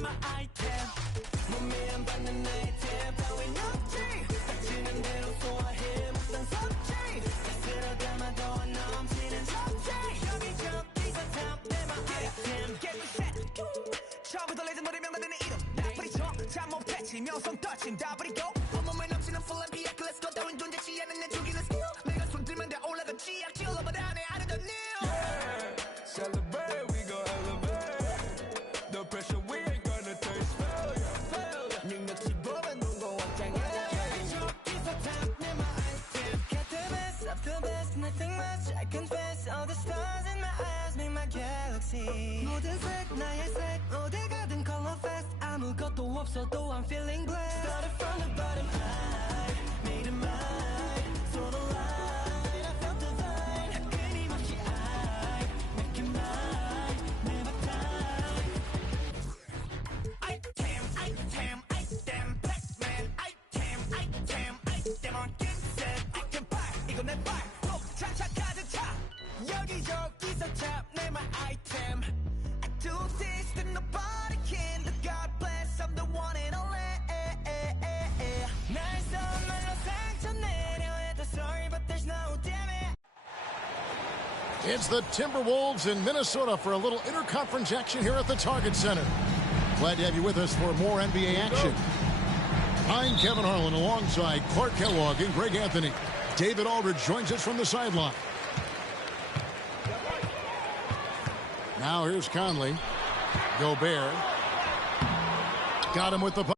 my item. 몸에 안 받는 아이템 따윈 없지. 닥치는 대로 소화해 먹던 섭취. 스스로 담아도 안 넘치는 섭취. 여기저기서 탑내 my item. Get reset. 처음부터 레전더리 명단되는 이름. 나쁘리 쳐. 잘 못했지. 명성 떨침 다 버리고. 온몸에 넘치는 full and 비약. Let's go. 따윈 존재치 않은 내 죽이는 skill. 내가 손 들면 돼 올라가 지약. 질러봐 안에 I don't know. Celebrate, we gon' elevate. The pressure, we ain't gonna taste failure. 능력치 보면 눈고 확장해. 여기저기서 탑내 my item. Get the best of the best, nothing much. I confess all the stars in my eyes make my galaxy. 모든 색 나의 색 어디 가든 color fest. 아무것도 없어도 I'm feeling blessed. Started from the bottom, I made it mine. So the light, I felt divine. 끊임없이 I make it mine. Never die. Item, item, item, Pac-Man. Item, item, item on set. I can buy, 이거 내 발. 톡, 차차 가득 차. 여기저기서 탑, 내 my item. I do this that nobody can. Look, God bless, I'm the one and only. 날 선물로 상처 내려 해도 sorry, but there's no damn it. It's the Timberwolves in Minnesota for a little interconference action here at the Target Center. Glad to have you with us for more NBA action. I'm Kevin Harlan alongside Clark Kellogg and Greg Anthony. David Aldridge joins us from the sideline. Now here's Conley. Gobert. Got him with the puck.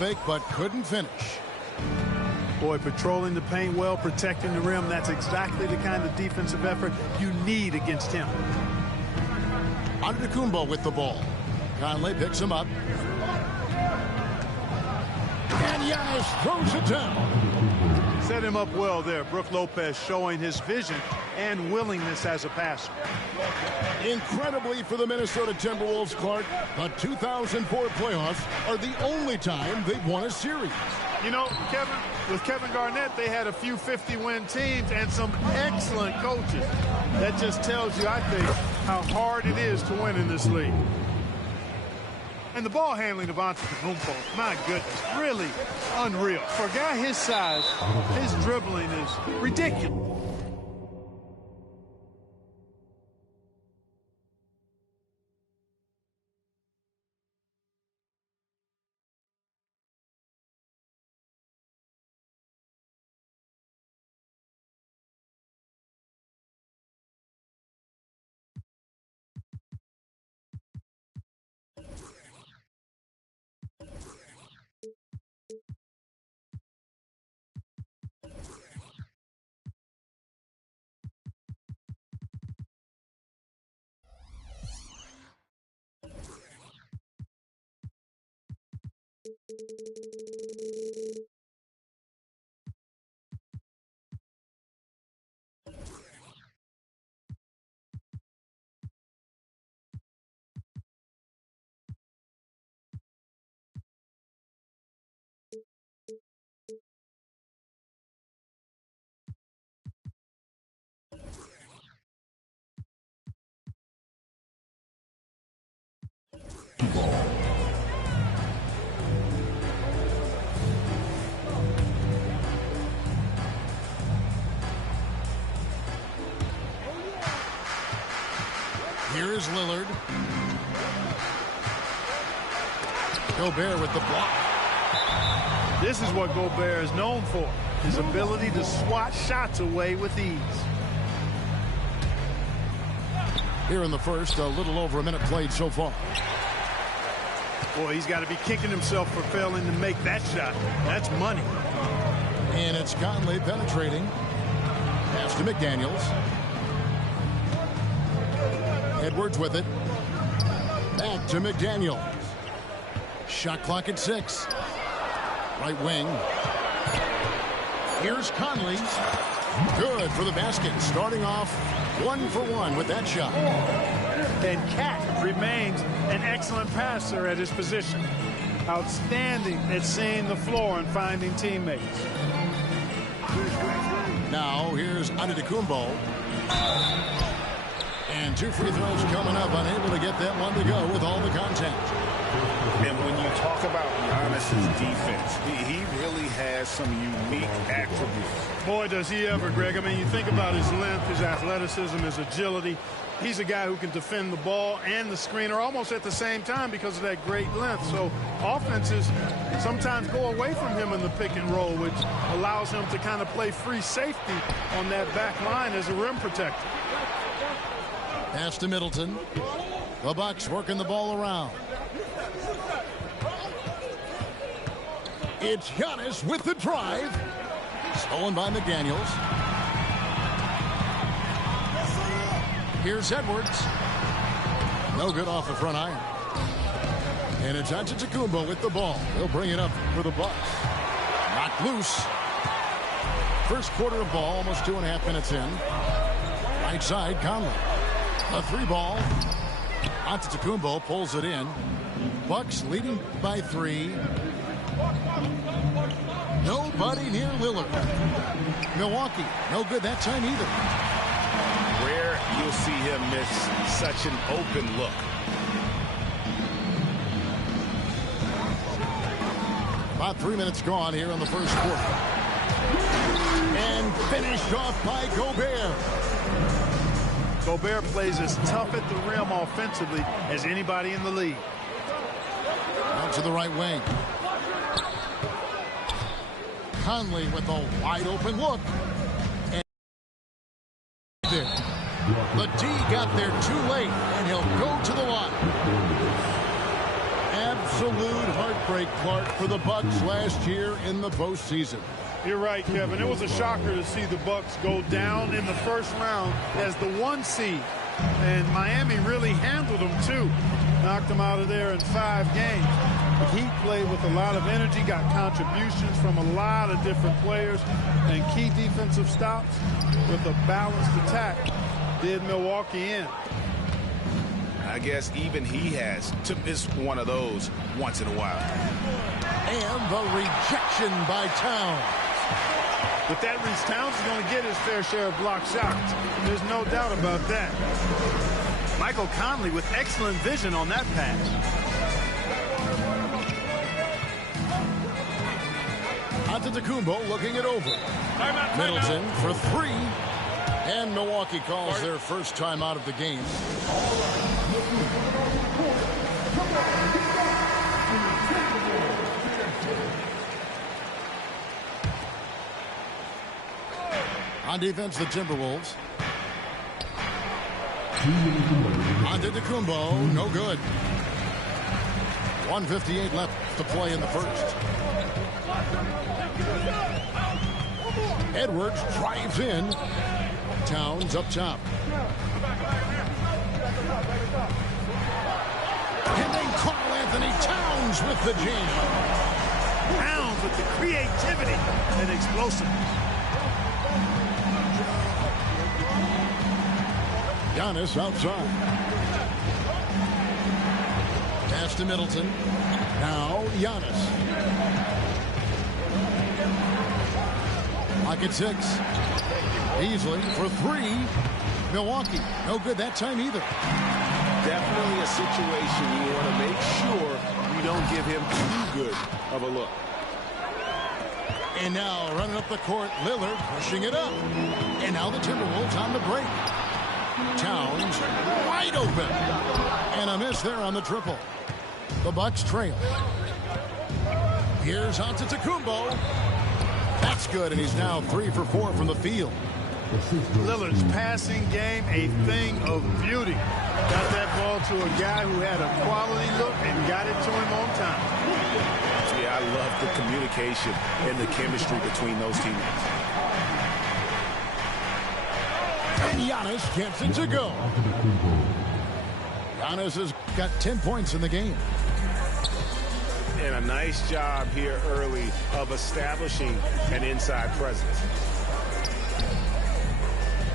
Fake, but couldn't finish. Boy, patrolling the paint well, protecting the rim. That's exactly the kind of defensive effort you need against him. Antetokounmpo with the ball. Conley picks him up. And Giannis throws it down. Set him up well there. Brook Lopez showing his vision and willingness as a passer. Incredibly for the Minnesota Timberwolves, Clark, the 2004 playoffs are the only time they've won a series. You know, Kevin, with Kevin Garnett, they had a few 50-win teams and some excellent coaches. That just tells you, I think, how hard it is to win in this league. And the ball handling of Antetokounmpo, my goodness, really unreal. For a guy his size, his dribbling is ridiculous. Here's Lillard. Gobert with the block. This is what Gobert is known for, his ability to swat shots away with ease. Here in the first, a little over a minute played so far. Boy, he's got to be kicking himself for failing to make that shot. That's money. And it's Conley penetrating. Pass to McDaniels. Edwards with it. Back to McDaniels. Shot clock at 6. Right wing. Here's Conley. Good for the basket. Starting off 1 for 1 with that shot. And Cat remains an excellent passer at his position. Outstanding at seeing the floor and finding teammates. Now here's Antetokounmpo. And 2 free throws coming up. Unable to get that one to go with all the contact. And when you talk about Giannis's defense, he really has some unique attributes. Boy, does he ever, Greg. I mean, you think about his length, his athleticism, his agility. He's a guy who can defend the ball and the screener almost at the same time because of that great length. So offenses sometimes go away from him in the pick and roll, which allows him to kind of play free safety on that back line as a rim protector. Pass to Middleton. The Bucks working the ball around. It's Giannis with the drive. Stolen by McDaniels. Here's Edwards. No good off the front iron. And it's Antetokounmpo with the ball. He'll bring it up for the Bucks. Knocked loose. First quarter of ball, almost 2.5 minutes in. Right side, Conley. A 3-ball. Antetokounmpo pulls it in. Bucks leading by 3. Nobody near Lillard. Milwaukee, no good that time either. Rare you'll see him miss such an open look. About 3 minutes gone here in the first quarter. And finished off by Gobert. Gobert plays as tough at the rim offensively as anybody in the league. Out to the right wing. Conley with a wide open look. And the D got there too late, and he'll go to the line. Absolute heartbreak, Clark, for the Bucks last year in the postseason. You're right, Kevin. It was a shocker to see the Bucks go down in the first round as the 1 seed. And Miami really handled them, too. Knocked them out of there in 5 games. The Heat played with a lot of energy, got contributions from a lot of different players, and key defensive stops with a balanced attack did Milwaukee in. I guess even he has to miss one of those once in a while. And the rejection by Towns. With that, Reese Towns is going to get his fair share of block shots. There's no doubt about that. Michael Conley with excellent vision on that pass. Antetokounmpo looking it over. Middleton for 3. And Milwaukee calls their first time out of the game. On defense, the Timberwolves. Antetokounmpo, no good. 1:58 left to play in the first. Edwards drives in. Towns up top. And then Karl Anthony Towns with the jam. Towns with the creativity and explosiveness. Giannis outside. Pass to Middleton. Now Giannis. Lock at 6. Beasley for 3. Milwaukee, no good that time either. Definitely a situation you want to make sure you don't give him too good of a look. And now running up the court, Lillard pushing it up. And now the Timberwolves on the break. Towns wide open. And a miss there on the triple. The Bucks trail. Here's Antetokounmpo. That's good, and he's now 3 for 4 from the field. Lillard's passing game, a thing of beauty. Got that ball to a guy who had a quality look and got it to him on time. Yeah, I love the communication and the chemistry between those teammates. And Giannis gets it to go. Giannis has got 10 points in the game. And a nice job here early of establishing an inside presence.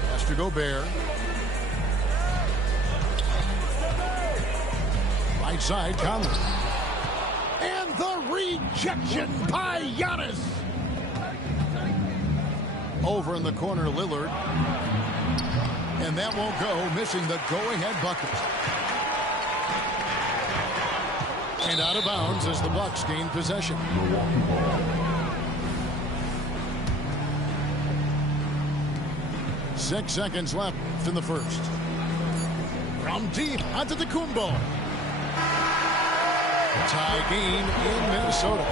Has to Gobert. Right side, Conley. And the rejection by Giannis. Over in the corner, Lillard. And that won't go, missing the go-ahead bucket. And out of bounds as the Bucks gain possession. Six seconds left in the first. From deep, Antetokounmpo. Tie game in Minnesota.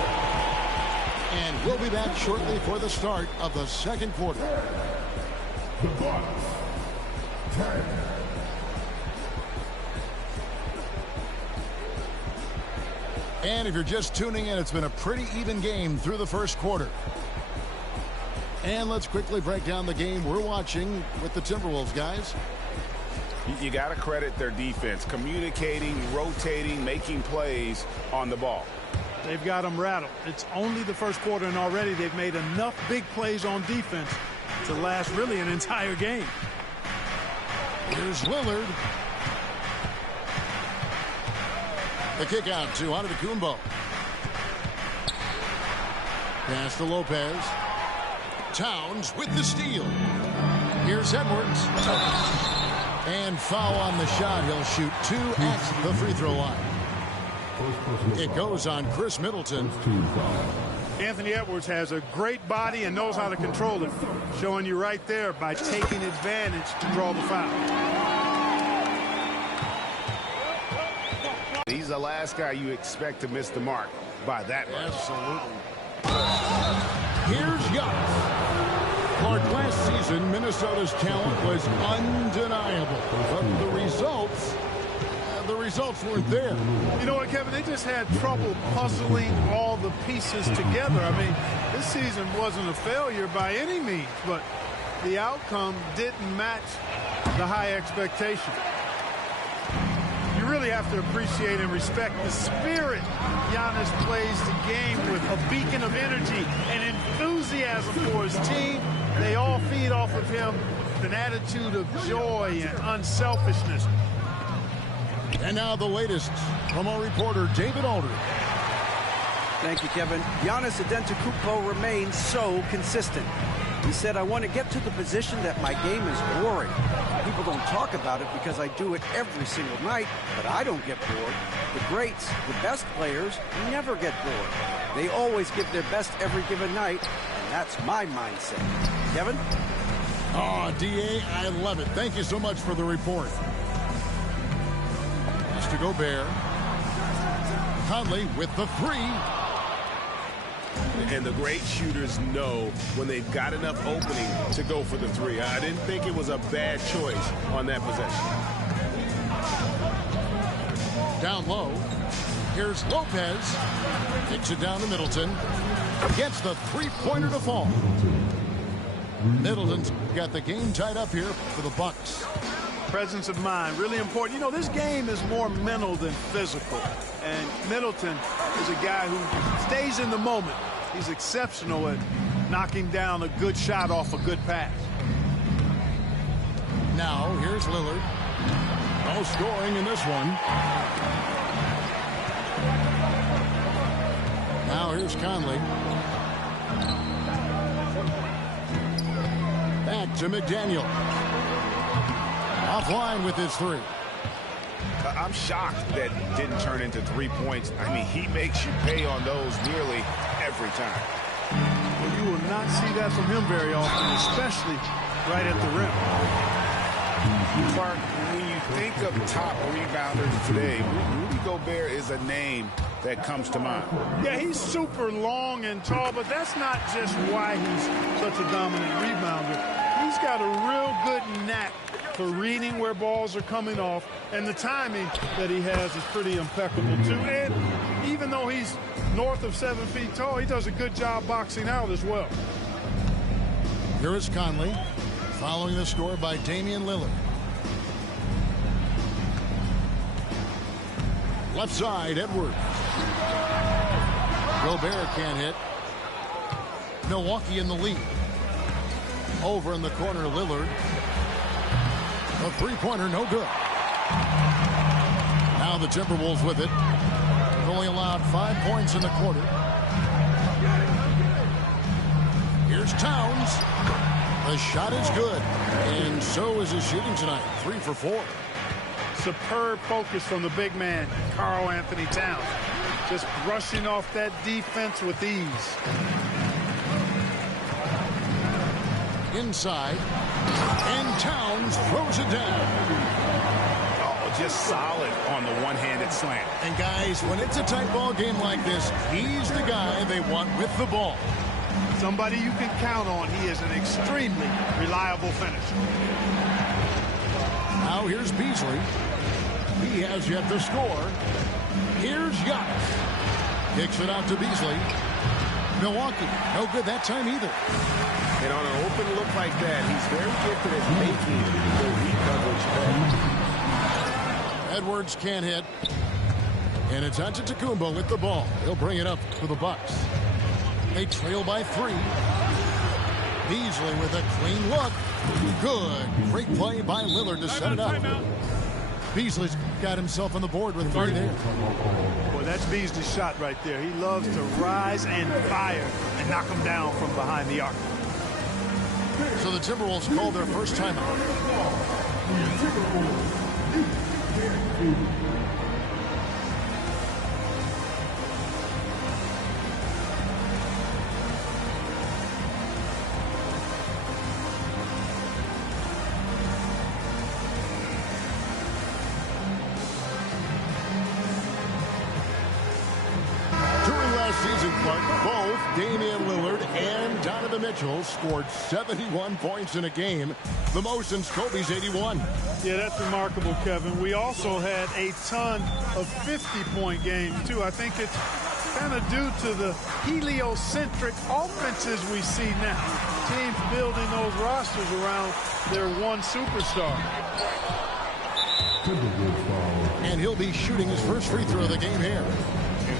And we'll be back shortly for the start of the second quarter. The Bucks 10. And if you're just tuning in, it's been a pretty even game through the first quarter. And let's quickly break down the game we're watching with the Timberwolves, guys. You got to credit their defense, communicating, rotating, making plays on the ball. They've got them rattled. It's only the first quarter, and already they've made enough big plays on defense to last really an entire game. Here's Lillard. The kick out to Antetokounmpo. Pass to Lopez. Towns with the steal. Here's Edwards. And foul on the shot. He'll shoot 2 at the free throw line. It goes on Chris Middleton. Anthony Edwards has a great body and knows how to control it. Showing you right there by taking advantage to draw the foul. He's the last guy you expect to miss the mark by that much. Absolutely. Here's Giannis. Clark, last season, Minnesota's talent was undeniable. But the results weren't there. You know what, Kevin? They just had trouble puzzling all the pieces together. I mean, this season wasn't a failure by any means, but the outcome didn't match the high expectation. You really have to appreciate and respect the spirit Giannis plays the game with, a beacon of energy and enthusiasm for his team. They all feed off of him with an attitude of joy and unselfishness. And now the latest from our reporter, David Aldridge. Thank you, Kevin. Giannis Antetokounmpo remains so consistent. He said, I want to get to the position that my game is boring. People don't talk about it because I do it every single night, but I don't get bored. The greats, the best players, never get bored. They always give their best every given night, and that's my mindset. Kevin? Oh, D.A., I love it. Thank you so much for the report. To Gobert. Conley with the three. And the great shooters know when they've got enough opening to go for the three. I didn't think it was a bad choice on that possession. Down low. Here's Lopez. Kicks it down to Middleton. Gets the three-pointer to fall. Middleton's got the game tied up here for the Bucks. Presence of mind, really important. You know, this game is more mental than physical. And Middleton is a guy who stays in the moment. He's exceptional at knocking down a good shot off a good pass. Now, here's Lillard. No scoring in this one. Now, here's Conley. Back to McDaniel. Offline with his three. I'm shocked that didn't turn into 3 points. I mean, he makes you pay on those nearly every time. Well, you will not see that from him very often, especially right at the rim. Clark, when you think of top rebounders today, Rudy Gobert is a name that comes to mind. Yeah, he's super long and tall, but that's not just why he's such a dominant rebounder. He's got a real good knack for reading where balls are coming off, and the timing that he has is pretty impeccable too. And even though he's north of 7 feet tall, he does a good job boxing out as well. Here is Conley, following the score by Damian Lillard. Left side, Edwards. Gobert can't hit. Milwaukee in the lead. Over in the corner, Lillard. A three-pointer, no good. Now the Timberwolves with it. They've only allowed 5 points in the quarter. Here's Towns. The shot is good. And so is his shooting tonight. 3 for 4. Superb focus from the big man, Karl Anthony Towns. Just brushing off that defense with ease. Inside. And Towns throws it down. Just solid on the one-handed slant. And guys, when it's a tight ball game like this, he's the guy they want with the ball. Somebody you can count on. He is an extremely reliable finisher. Now here's Beasley. He has yet to score. Here's Giannis. Kicks it out to Beasley. Milwaukee, no good that time either. And on an open look like that, he's very gifted at making the lead coverage play. Edwards can't hit. And it's Antetokounmpo with the ball. He'll bring it up for the Bucks. They trail by 3. Beasley with a clean look. Good. Great play by Lillard to set it up. Beasley's got himself on the board with 3 there. Boy, that's Beasley's shot right there. He loves to rise and fire and knock him down from behind the arc. So the Timberwolves call their first timeout. During last season, Clark, both Damian Lillard and Donovan Mitchell scored 71 points in a game, the most since Kobe's 81. Yeah, that's remarkable, Kevin. We also had a ton of 50-point games, too. I think it's kind of due to the heliocentric offenses we see now. Teams building those rosters around their one superstar. And he'll be shooting his first free throw of the game here.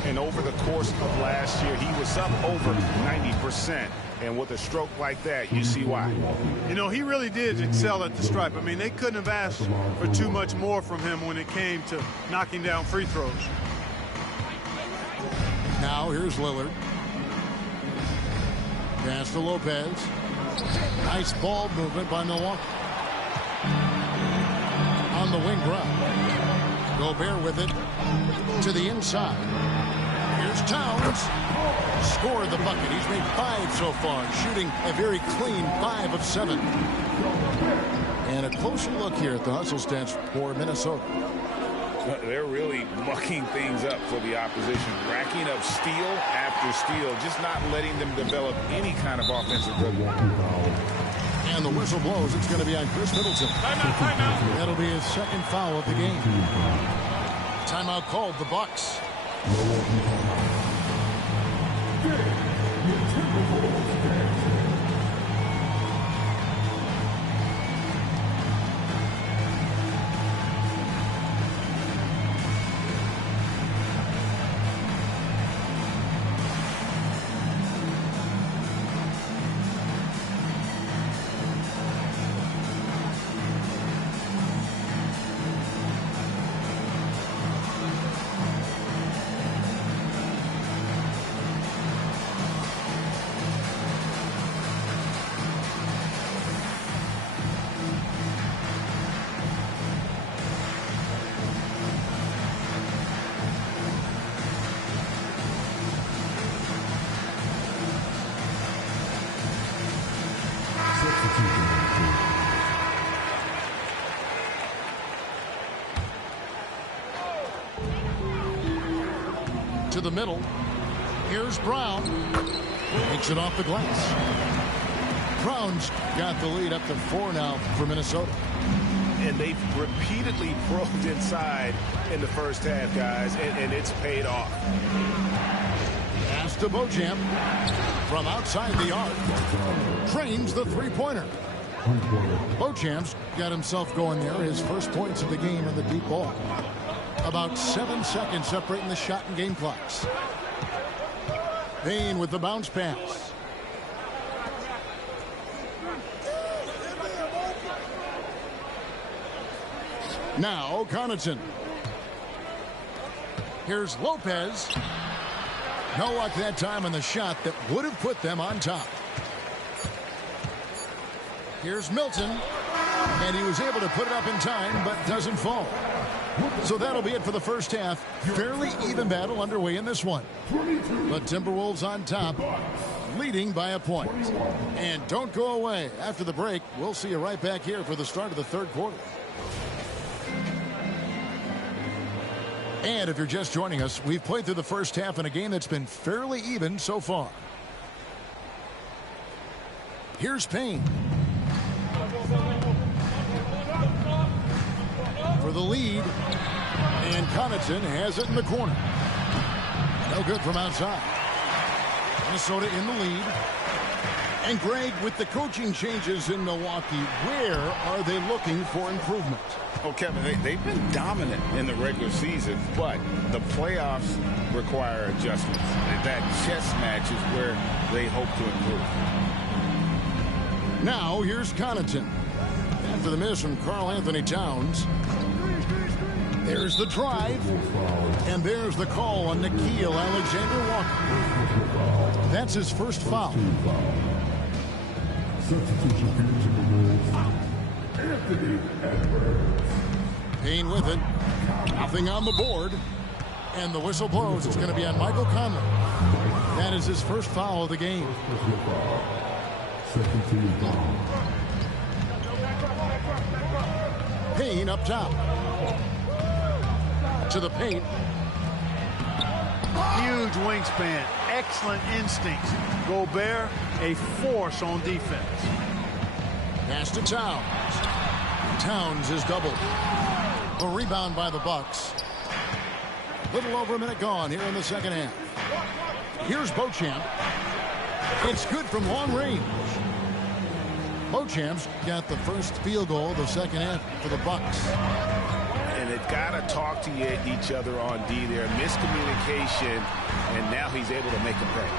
And over the course of last year, he was up over 90%. And with a stroke like that, you see why. You know, he really did excel at the stripe. I mean, they couldn't have asked for too much more from him when it came to knocking down free throws. Now here's Lillard. Pass to Lopez. Nice ball movement by Milwaukee. On the wing run. Gobert with it to the inside. Here's Towns. Scored the bucket. He's made 5 so far, shooting a very clean 5 of 7. And a closer look here at the hustle stats for Minnesota. They're really mucking things up for the opposition, racking up steal after steal, just not letting them develop any kind of offensive rhythm. And the whistle blows. It's going to be on Chris Middleton. Timeout. That'll be his second foul of the game. Timeout called, the Bucks. To the middle. Here's Brown. Takes it off the glass. Brown's got the lead up to 4 now for Minnesota. And they've repeatedly probed inside in the first half, guys, and it's paid off. Pass to Beauchamp. From outside the arc. Trains the three-pointer. Beauchamp's got himself going there. His first points of the game in the deep ball. About 7 seconds separating the shot and game clocks. Payne with the bounce pass. Now Connaughton. Here's Lopez. No luck that time on the shot that would have put them on top. Here's Milton. And he was able to put it up in time, but doesn't fall. So that'll be it for the first half. Fairly even battle underway in this one. The Timberwolves on top, leading by a point. And don't go away. After the break, we'll see you right back here for the start of the third quarter. And if you're just joining us, we've played through the first half in a game that's been fairly even so far. Here's Payne. For the lead. And Connaughton has it in the corner. No good from outside. Minnesota in the lead. And Greg, with the coaching changes in Milwaukee, where are they looking for improvement? Oh, Kevin, they've been dominant in the regular season, but the playoffs require adjustments. That chess match is where they hope to improve. Now, here's Connaughton. After the miss from Karl Anthony Towns. There's the drive. And there's the call on Nickeil Alexander-Walker. That's his first foul. Payne with it. Nothing on the board. And the whistle blows. It's going to be on Michael Conley. That is his first foul of the game. Payne up top. To the paint. Huge wingspan. Excellent instincts. Gobert, a force on defense. Pass to Towns. Towns is doubled. A rebound by the Bucks. Little over a minute gone here in the second half. Here's Beauchamp. It's good from long range. Beauchamp's got the first field goal of the second half for the Bucks. And they've got to talk to each other on D there. Miscommunication, and now he's able to make a play.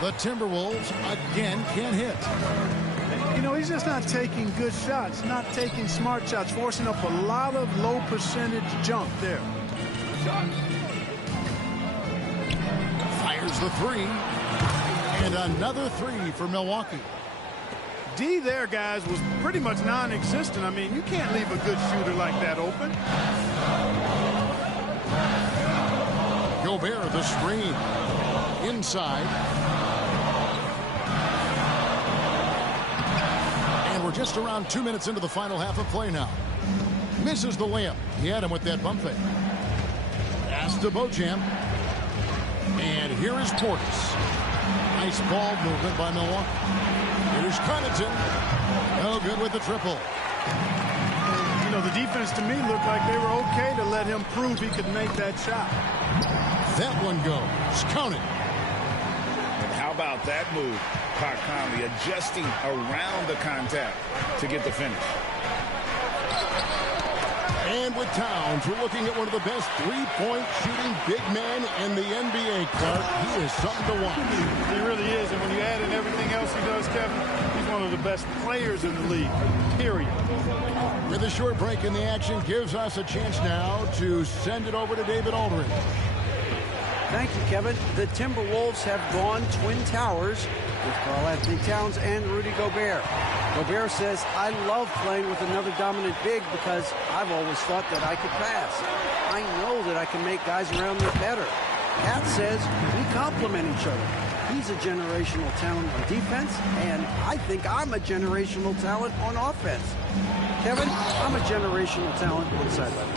The Timberwolves again can't hit. You know, he's just not taking good shots, not taking smart shots, forcing up a lot of low percentage jump there. Fires the three. And another three for Milwaukee. D there, guys, was pretty much non-existent. I mean, you can't leave a good shooter like that open. Gobert, the screen. Inside. And we're just around 2 minutes into the final half of play now. Misses the layup. He had him with that bump fake. Pass to Beauchamp. And here is Portis. Nice ball movement by Milwaukee. Here's Connaughton. No good with the triple. You know, the defense to me looked like they were okay to let him prove he could make that shot. That one goes. Count it. And how about that move? Pat Conley adjusting around the contact to get the finish. And with Towns, we're looking at one of the best three-point shooting big men in the NBA, Clark. He is something to watch. He really is, and when you add in everything else he does, Kevin, he's one of the best players in the league, period. With a short break in the action, gives us a chance now to send it over to David Aldridge. Thank you, Kevin. The Timberwolves have gone Twin Towers with Karl Anthony Towns and Rudy Gobert. Gobert says, I love playing with another dominant big because I've always thought that I could pass. I know that I can make guys around me better. Cat says, we complement each other. He's a generational talent on defense, and I think I'm a generational talent on offense. Kevin, I'm a generational talent on sideline.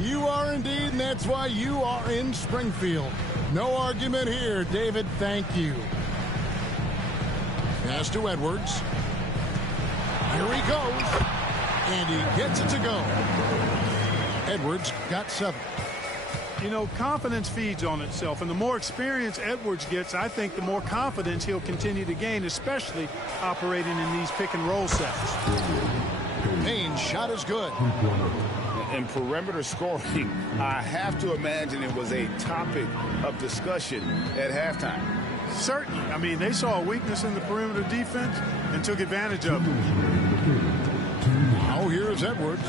You are indeed, and that's why you are in Springfield. No argument here, David. Thank you. Pass to Edwards. Here he goes. And he gets it to go. Edwards got 7. You know, confidence feeds on itself, and the more experience Edwards gets, I think the more confidence he'll continue to gain, especially operating in these pick-and-roll sets. Payne's shot is good. In perimeter scoring, I have to imagine it was a topic of discussion at halftime. Certainly. I mean, they saw a weakness in the perimeter defense and took advantage of it. Now here's Edwards.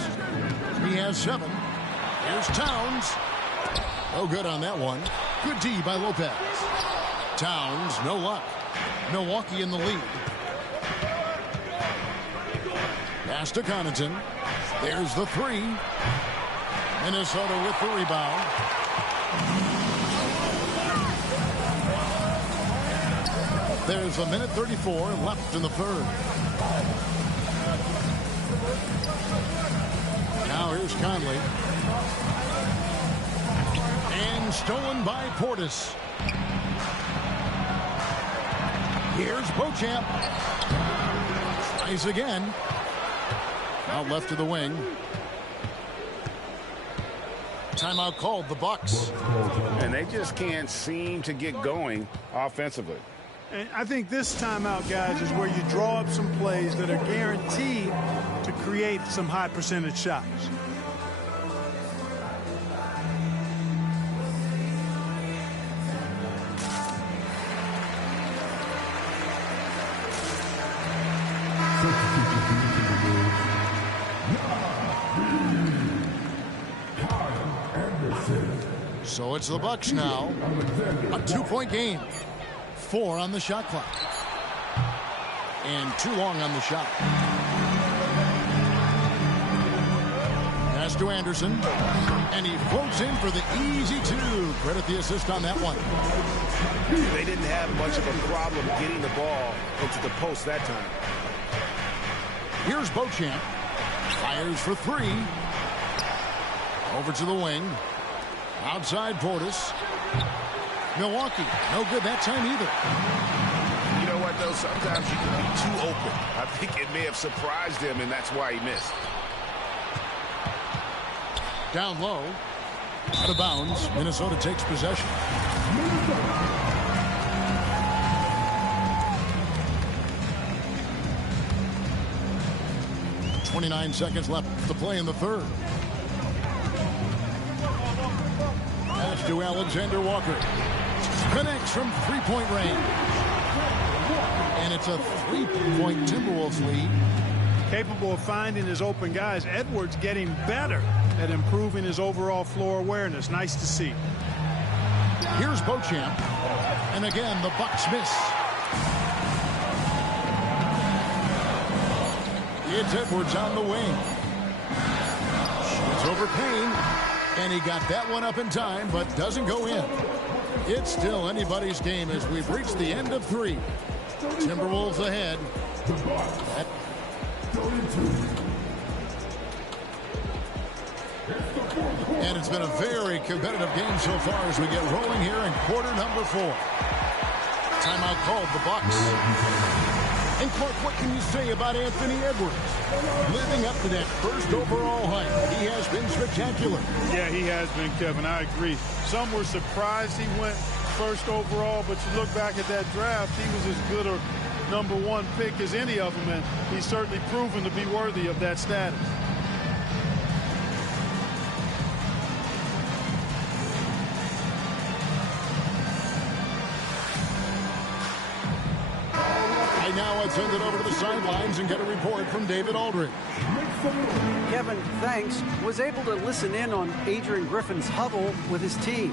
He has 7. Here's Towns. No good on that one. Good D by Lopez. Towns, no luck. Milwaukee in the lead. Pass to Connaughton. There's the 3. Minnesota with the rebound. There's a minute 34 left in the third. Now here's Conley. And stolen by Portis. Here's Beauchamp. Tries again. Out left to the wing. Timeout called, the Bucks. And they just can't seem to get going offensively. And I think this timeout, guys, is where you draw up some plays that are guaranteed to create some high percentage shots. So it's the Bucks now. A 2-point game. 4 on the shot clock. And too long on the shot. Pass to Anderson. And he floats in for the easy 2. Credit the assist on that one. They didn't have much of a problem getting the ball into the post that time. Here's Beauchamp. Fires for 3. Over to the wing. Outside Portis. Milwaukee, no good that time either. You know what, though? Sometimes you can be too open. I think it may have surprised him, and that's why he missed. Down low. Out of bounds. Minnesota takes possession. 29 seconds left to play in the third. Pass to Alexander Walker. Connects from three-point range. And it's a 3-point Timberwolves lead. Capable of finding his open guys. Edwards getting better at improving his overall floor awareness. Nice to see. Here's Beauchamp. And again, the Bucks miss. It's Edwards on the wing. Shoots over Payne. And he got that one up in time, but doesn't go in. It's still anybody's game as we've reached the end of 3. Timberwolves ahead. And it's been a very competitive game so far as we get rolling here in quarter number 4. Timeout called, the Bucks. And Clark, what can you say about Anthony Edwards? Living up to that first overall hype, he has been spectacular. Yeah, he has been, Kevin. I agree. Some were surprised he went first overall, but you look back at that draft, he was as good a number 1 pick as any of them, and he's certainly proven to be worthy of that status. Now let's send it over to the sidelines and get a report from David Aldridge. Kevin, thanks, was able to listen in on Adrian Griffin's huddle with his team.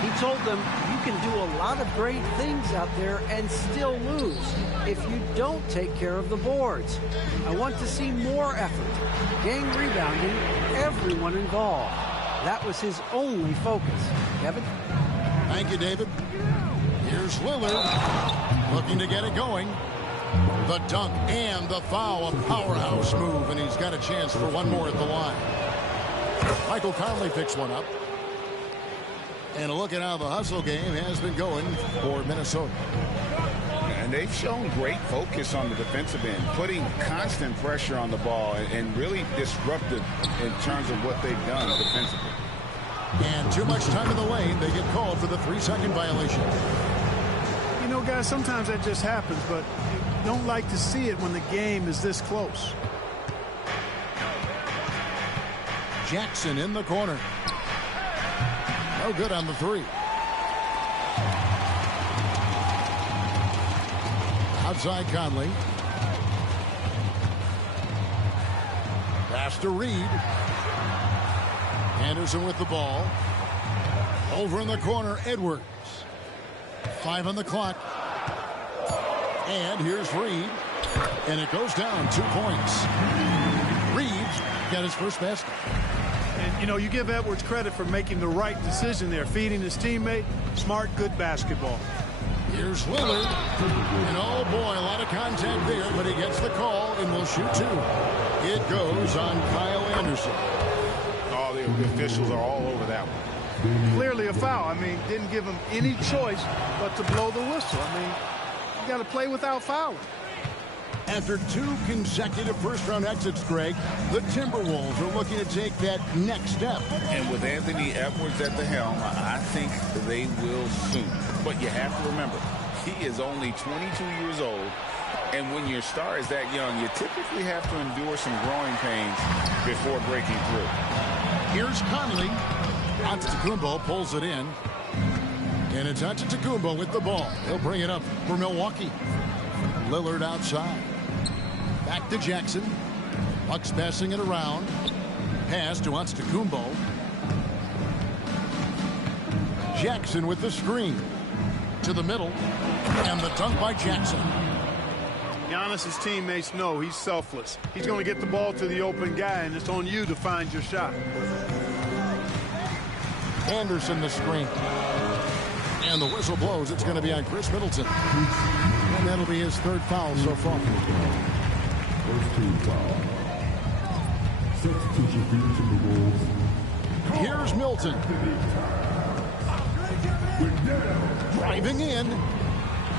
He told them, you can do a lot of great things out there and still lose if you don't take care of the boards. I want to see more effort, gang rebounding, everyone involved. That was his only focus. Kevin? Thank you, David. Here's Lillard. Looking to get it going. The dunk and the foul, a powerhouse move, and he's got a chance for one more at the line. Michael Conley picks one up. And a look at how the hustle game has been going for Minnesota. And they've shown great focus on the defensive end, putting constant pressure on the ball and really disruptive in terms of what they've done defensively. And too much time in the lane, they get called for the 3-second violation. You know, guys, sometimes that just happens, but you don't like to see it when the game is this close. Jackson in the corner. No good on the three. Outside Conley. Pass to Reed. Anderson with the ball. Over in the corner, Edwards. 5 on the clock. And here's Reed. And it goes down 2 points. Reed got his first basket. And, you know, you give Edwards credit for making the right decision there, feeding his teammate. Smart, good basketball. Here's Lillard. And oh boy, a lot of contact there, but he gets the call and will shoot 2. It goes on Kyle Anderson. Oh, the officials are all over that one. Clearly a foul. I mean, didn't give him any choice but to blow the whistle. I mean, you got to play without fouling. After 2 consecutive first-round exits, Greg, the Timberwolves are looking to take that next step. And with Anthony Edwards at the helm, I think they will soon. But you have to remember, he is only 22 years old. And when your star is that young, you typically have to endure some growing pains before breaking through. Here's Conley. Antetokounmpo pulls it in. And it's Antetokounmpo with the ball. He'll bring it up for Milwaukee. Lillard outside. Back to Jackson. Bucks passing it around. Pass to Antetokounmpo. Jackson with the screen. To the middle. And the dunk by Jackson. Giannis's teammates know he's selfless. He's going to get the ball to the open guy, and it's on you to find your shot. Anderson the screen. And the whistle blows. It's going to be on Chris Middleton. And that'll be his 3rd foul so far. First team foul. Substitution for the Timberwolves. Here's Milton. Driving in.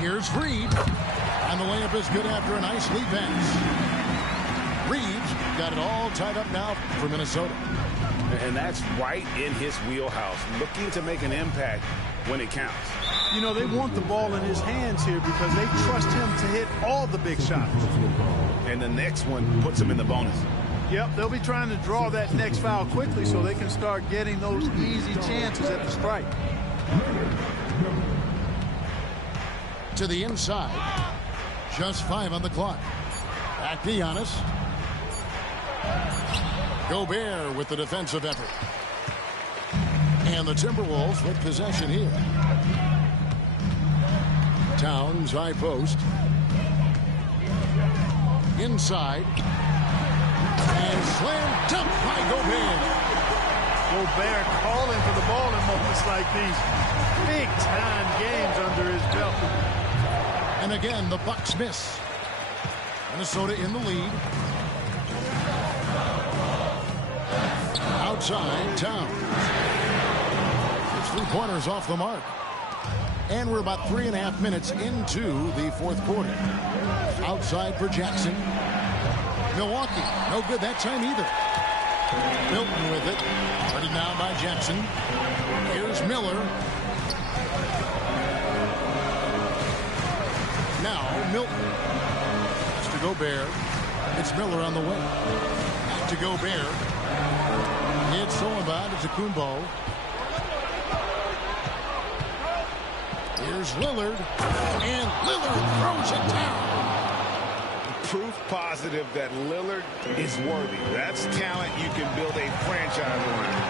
Here's Reed. And the layup is good after a nice lead pass. Reed got it all tied up now for Minnesota. And that's right in his wheelhouse, looking to make an impact when it counts. You know, they want the ball in his hands here because they trust him to hit all the big shots. And the next one puts him in the bonus. Yep, they'll be trying to draw that next foul quickly so they can start getting those easy chances at the strike. To the inside. Just 5 on the clock. Back to Giannis. Gobert with the defensive effort. And the Timberwolves with possession here. Towns high post. Inside. And slam dunk by Gobert. Gobert calling for the ball in moments like these. Big-time games under his belt. And again, the Bucks miss. Minnesota in the lead. Outside, Towns. His 3-pointers off the mark. And we're about 3.5 minutes into the 4th quarter. Outside for Jackson. Milwaukee, no good that time either. Milton with it. Guarded now by Jackson. Here's Miller. Now Milton. That's to Gobert. It's Miller on the wing. Back to Gobert. It's Solomon to Kumbo. Here's Lillard. And Lillard throws it down. Proof positive that Lillard is worthy. That's talent you can build a franchise around.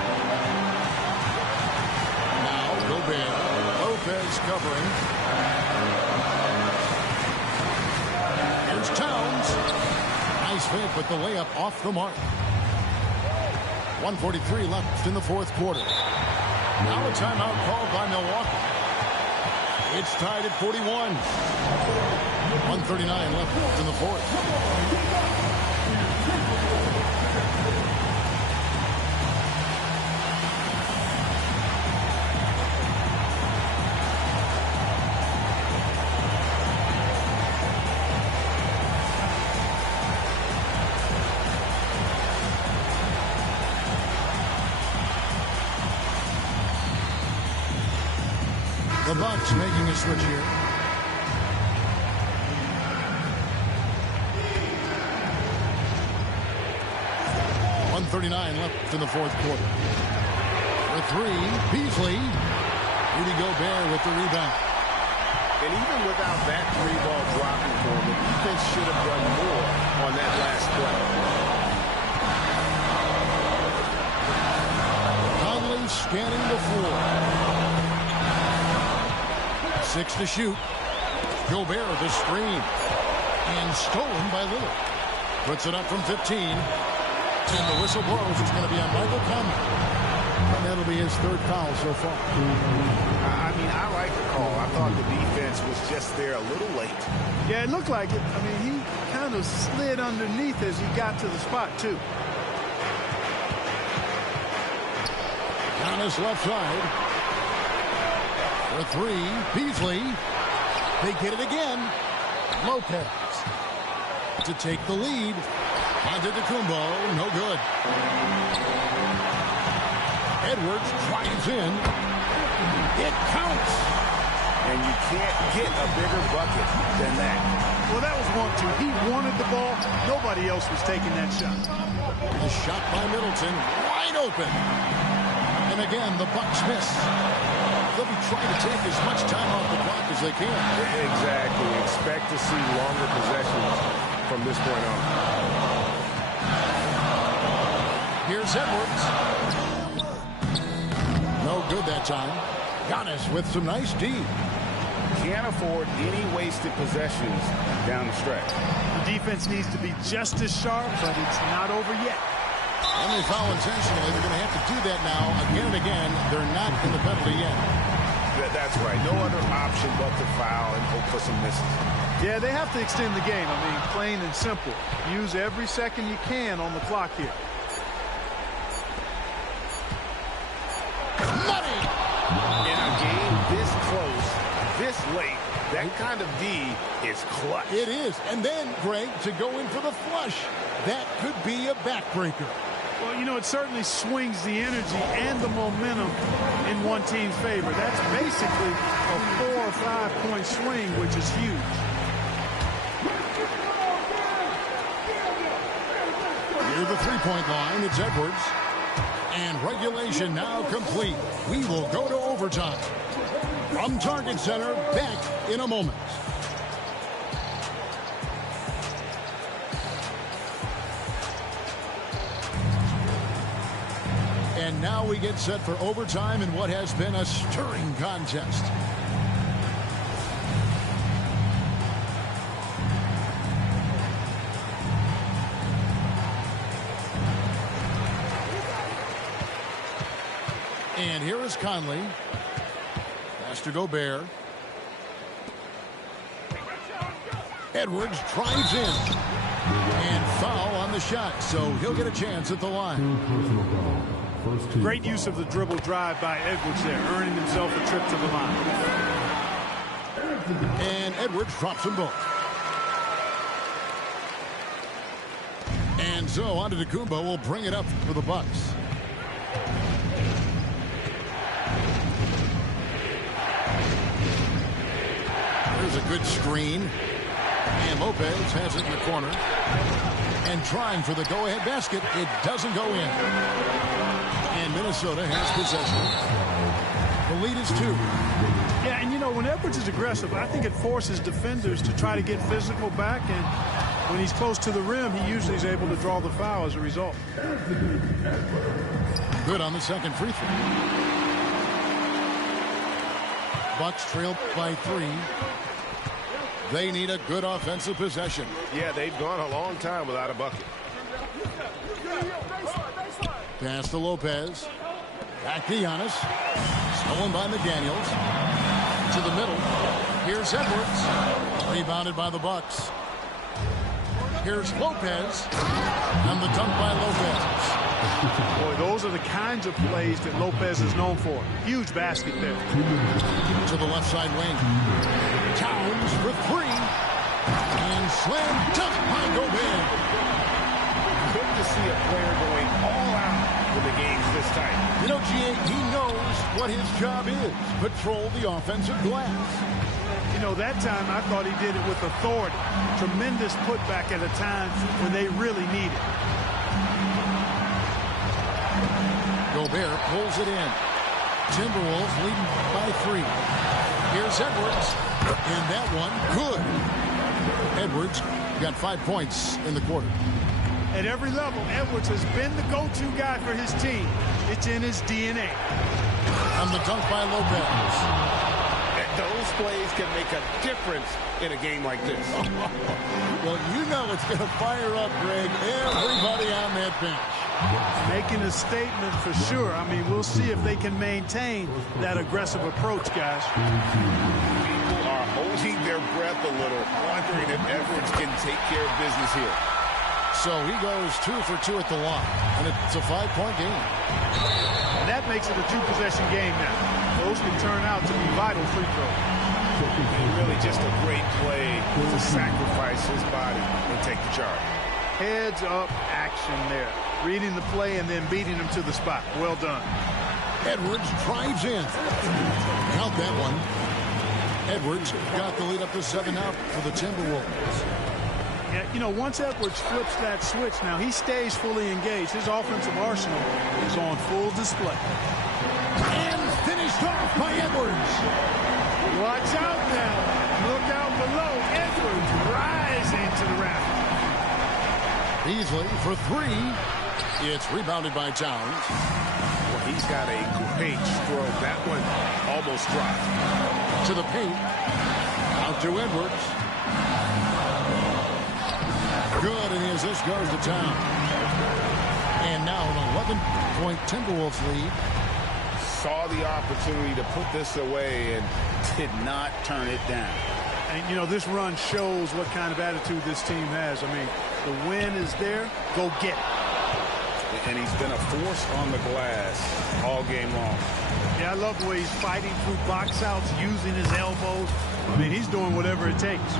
Now Gobert. Lopez covering. Here's Towns. Nice fit, but the layup off the mark. 1:43 left in the 4th quarter. Now a timeout called by Milwaukee. It's tied at 41. 1:39 left in the 4th. The Bucks making a switch here. 1:39 left in the fourth quarter. For three, Beasley. Rudy Gobert with the rebound. And even without that three-ball dropping for him, the defense should have done more on that last play. Conley scanning the floor. 6 to shoot. Gobert the screen. And stolen by Lillard. Puts it up from 15. And the whistle blows. It's going to be on Michael Conley. And that'll be his third foul so far. I mean, I like the call. I thought the defense was just there a little late. Yeah, it looked like it. I mean, he kind of slid underneath as he got to the spot, too. Giannis left side. For three, Beasley. They get it again. Lopez to take the lead. Antetokounmpo, no good. Edwards drives in. It counts. And you can't get a bigger bucket than that. Well, that was 1-2. He wanted the ball. Nobody else was taking that shot. The shot by Middleton, wide open. And again, the Bucks miss. They'll be trying to take as much time off the clock as they can. Exactly. Expect to see longer possessions from this point on. Here's Edwards. No good that time. Giannis with some nice D. Can't afford any wasted possessions down the stretch. The defense needs to be just as sharp, but it's not over yet. And they foul intentionally. They're going to have to do that now again and again. They're not in the penalty yet. That's right. No other option but to foul and hope for some misses. Yeah, they have to extend the game. I mean, plain and simple. Use every second you can on the clock here. Money! In a game this close, this late, that kind of D is clutch. It is. And then, Greg, to go in for the flush. That could be a backbreaker. Well, you know, it certainly swings the energy and the momentum in one team's favor. That's basically a 4 or 5 point swing, which is huge. Near the three-point line, it's Edwards. And regulation now complete. We will go to overtime. From Target Center, back in a moment. And now we get set for overtime in what has been a stirring contest. And here is Conley. Pass to Gobert. Edwards drives in. And foul on the shot, so he'll get a chance at the line. Great use of the dribble drive by Edwards there, earning himself a trip to the line. And Edwards drops them both. And so Antetokounmpo will bring it up for the Bucks. There's a good screen. And Lopez has it in the corner. And trying for the go-ahead basket. It doesn't go in. And Minnesota has possession. The lead is 2. Yeah, and you know, when Edwards is aggressive, I think it forces defenders to try to get physical back. And when he's close to the rim, he usually is able to draw the foul as a result. Good on the second free throw. Bucks trail by 3. They need a good offensive possession. Yeah, they've gone a long time without a bucket. Pass to Lopez. Back to Giannis. Stolen by McDaniels. To the middle. Here's Edwards. Rebounded by the Bucks. Here's Lopez. And the dunk by Lopez. Boy, those are the kinds of plays that Lopez is known for. Huge basket there. To the left side wing. Towns for 3. And slam dunk by Gobert. Good to see a player going all out when the game's this tight. You know, G.A., he knows what his job is. Patrol the offensive glass. You know, that time I thought he did it with authority. Tremendous putback at a time when they really need it. Gobert pulls it in. Timberwolves leading by 3. Here's Edwards. And that one, good. Edwards got 5 points in the quarter. At every level, Edwards has been the go-to guy for his team. It's in his DNA. On the dunk by Lopez. Those plays can make a difference in a game like this. Well, you know it's going to fire up, Greg, everybody on that bench. Making a statement for sure. I mean, we'll see if they can maintain that aggressive approach, guys. People are holding their breath a little, wondering if Edwards can take care of business here. So he goes 2 for 2 at the line, and it's a 5-point game. And that makes it a 2-possession game now. Those can turn out to be vital free throws. Really just a great play to sacrifice his body and take the charge. Heads up action there. Reading the play and then beating him to the spot. Well done. Edwards drives in. Out that one. Edwards got the lead up to 7 out for the Timberwolves. Yeah, you know, once Edwards flips that switch, now he stays fully engaged. His offensive arsenal is on full display. And finished off by Edwards. Watch out now. Look out below. Edwards rising to the rafters. Beasley for 3. It's rebounded by Towns. Well, he's got a great stroke. That one almost dropped. To the paint. Out to Edwards. Good, and as this goes to Towns. And now an 11-point Timberwolves lead. Saw the opportunity to put this away and did not turn it down. And, you know, this run shows what kind of attitude this team has. I mean, the win is there. Go get it. And he's been a force on the glass all game long. Yeah, I love the way he's fighting through box outs, using his elbows. I mean, he's doing whatever it takes.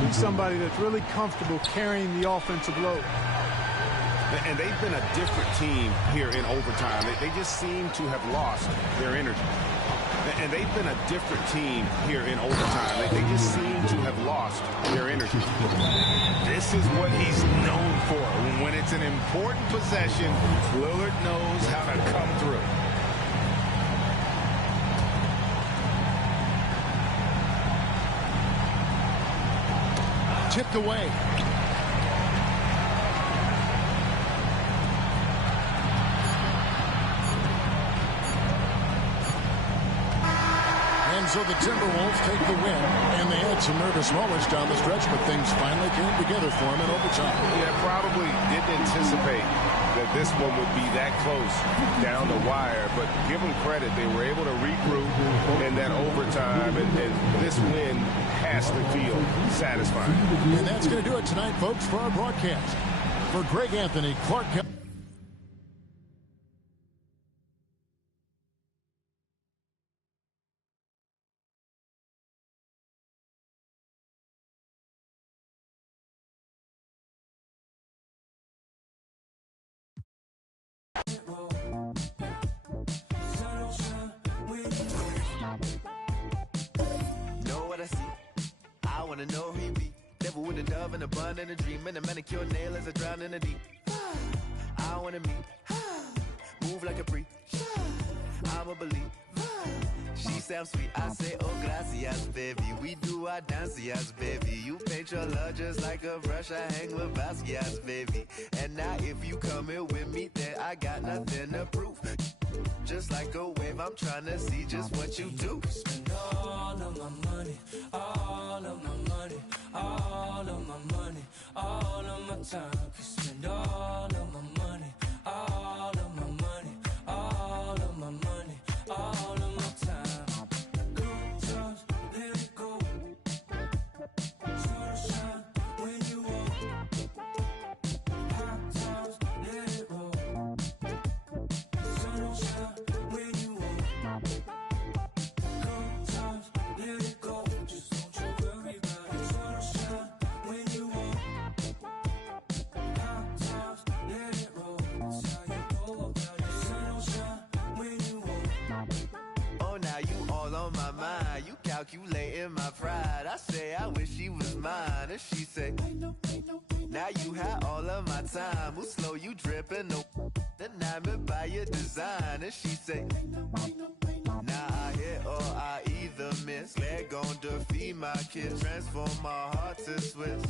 He's somebody that's really comfortable carrying the offensive load. And they've been a different team here in overtime. They just seem to have lost their energy. And they've been a different team here in overtime. They just seem to have lost their energy. This is what he's known for. When it's an important possession, Lillard knows how to come through. Tipped away. And so the Timberwolves take the win, and they had some nervous moments down the stretch, but things finally came together for them in overtime. Yeah, probably didn't anticipate that this one would be that close down the wire, but give them credit. They were able to regroup in that overtime, and this win has to feel satisfying. And that's going to do it tonight, folks, for our broadcast. For Greg Anthony, Clark Kelly. Know what I see? I wanna know who you be. Devil with a dove and a bun and a dream and a manicure nail as I drown in the deep. I wanna meet. Move like a freak. I'ma believe. She sounds sweet. I say, oh, gracias, baby. We do our dancias, baby. You paint your love just like a brush. I hang with Basquiat's, baby. And now if you come here with me, then I got nothing to prove. Just like a wave, I'm trying to see just what you do. Spend all of my money, all of my money, all of my money, all of my time. Could spend all of my money, all of my money, all of my money, all of my time. Good times, let it go. Sunshine when you walk. Hot times, let it roll. Sunshine when you walk. Good times, let it go. Just don't you worry about it. Sunshine when you walk. Hot times, let it roll. That's how you go about it. Sunshine when you walk. Oh, now you all on my mind. You calculating my pride. I say I wish she was mine, and she say, now you had all of my time. Who slow you dripping? No, enamored by your design. design. And she say, now I hit or I either miss. Leg gon' defeat my kiss. Transform my heart to Swiss.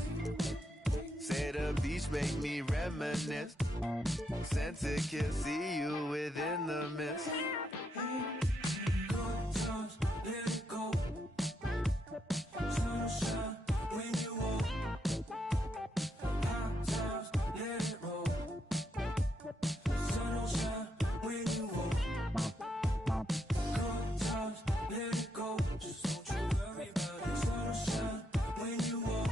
Say the beach make me reminisce. Sent to kiss, see you within the mist. Good times, let it go. Sunshine when you walk. Hot times, let it roll. Sunshine when you walk. Good times, let it go. Just don't you worry about it. Sunshine when you walk.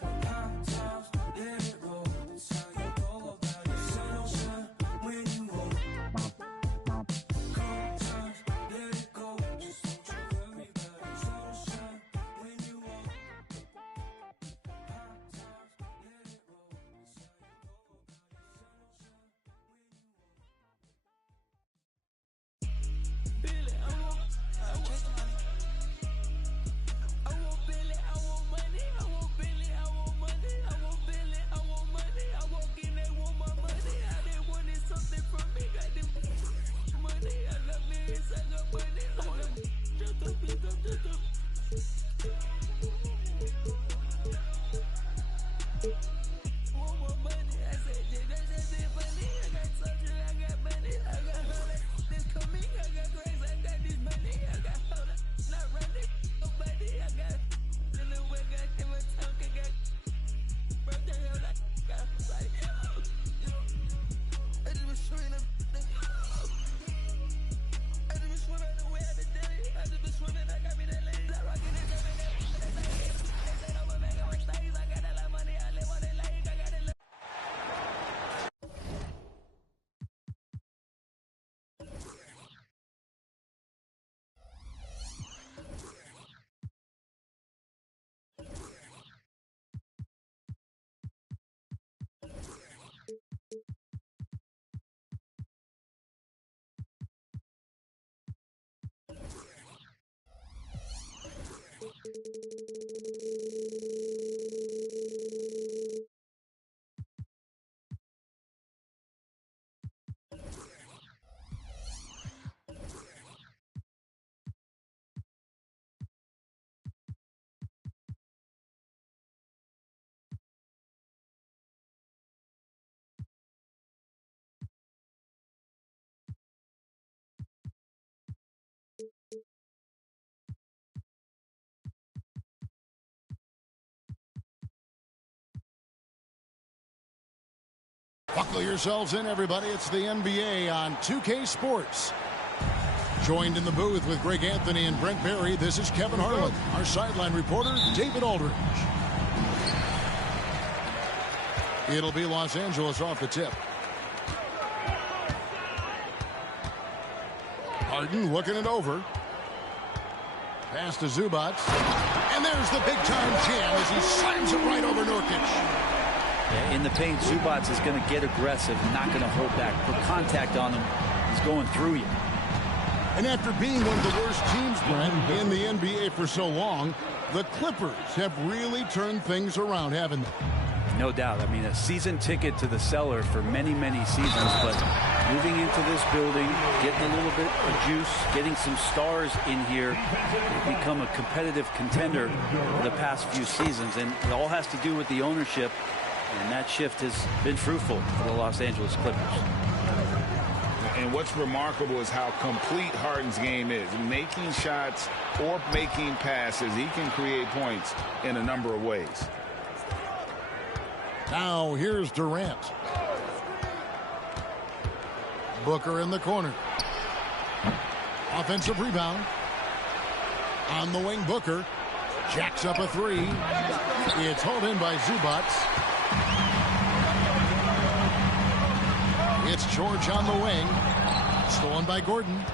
Hot times, let it roll. That's how you go about it. Sunshine when you walk. Good times, let it go. Just don't you worry about it. Sunshine when you walk. Hot times, let it roll. That's how you go about it. Billy, I want Billy, I want money, I want Billy, I want money, I want Billy, I want money, I walk in, they want my money, I they wanted something from me, got them money, I love me, I got money, I want just up. Want more money, I said, that's it funny, I got something, I got money, I got money, this coming, I got grace, I got this money, I got hold up, not running, nobody, I got little way, got them a tongue, I got birthday, I got like, I just been swimming up, I just been swimming the way I did it, I just been swimming, I got me that lane, I rockin' it, they say I'm a mega rich things, I got that lot of money, I live on that lake, I got it. Buckle yourselves in, everybody. It's the NBA on 2K Sports. Joined in the booth with Greg Anthony and Brent Barry, this is Kevin Harlan. Our sideline reporter, David Aldridge. It'll be Los Angeles off the tip. Harden looking it over. Pass to Zubac. And there's the big-time jam as he slams it right over Nurkic. In the paint, Zubac is going to get aggressive, not going to hold back. Put contact on him. He's going through you. And after being one of the worst teams, Brent, in the NBA for so long, the Clippers have really turned things around, haven't they? No doubt. I mean, a season ticket to the cellar for many, many seasons, but moving into this building, getting a little bit of juice, getting some stars in here, they've become a competitive contender for the past few seasons, and it all has to do with the ownership, and that shift has been fruitful for the Los Angeles Clippers. And what's remarkable is how complete Harden's game is. Making shots or making passes, he can create points in a number of ways. Now here's Durant. Booker in the corner. Offensive rebound. On the wing, Booker jacks up a three. It's hauled in by Zubac. It's George on the wing. Stolen by Gordon.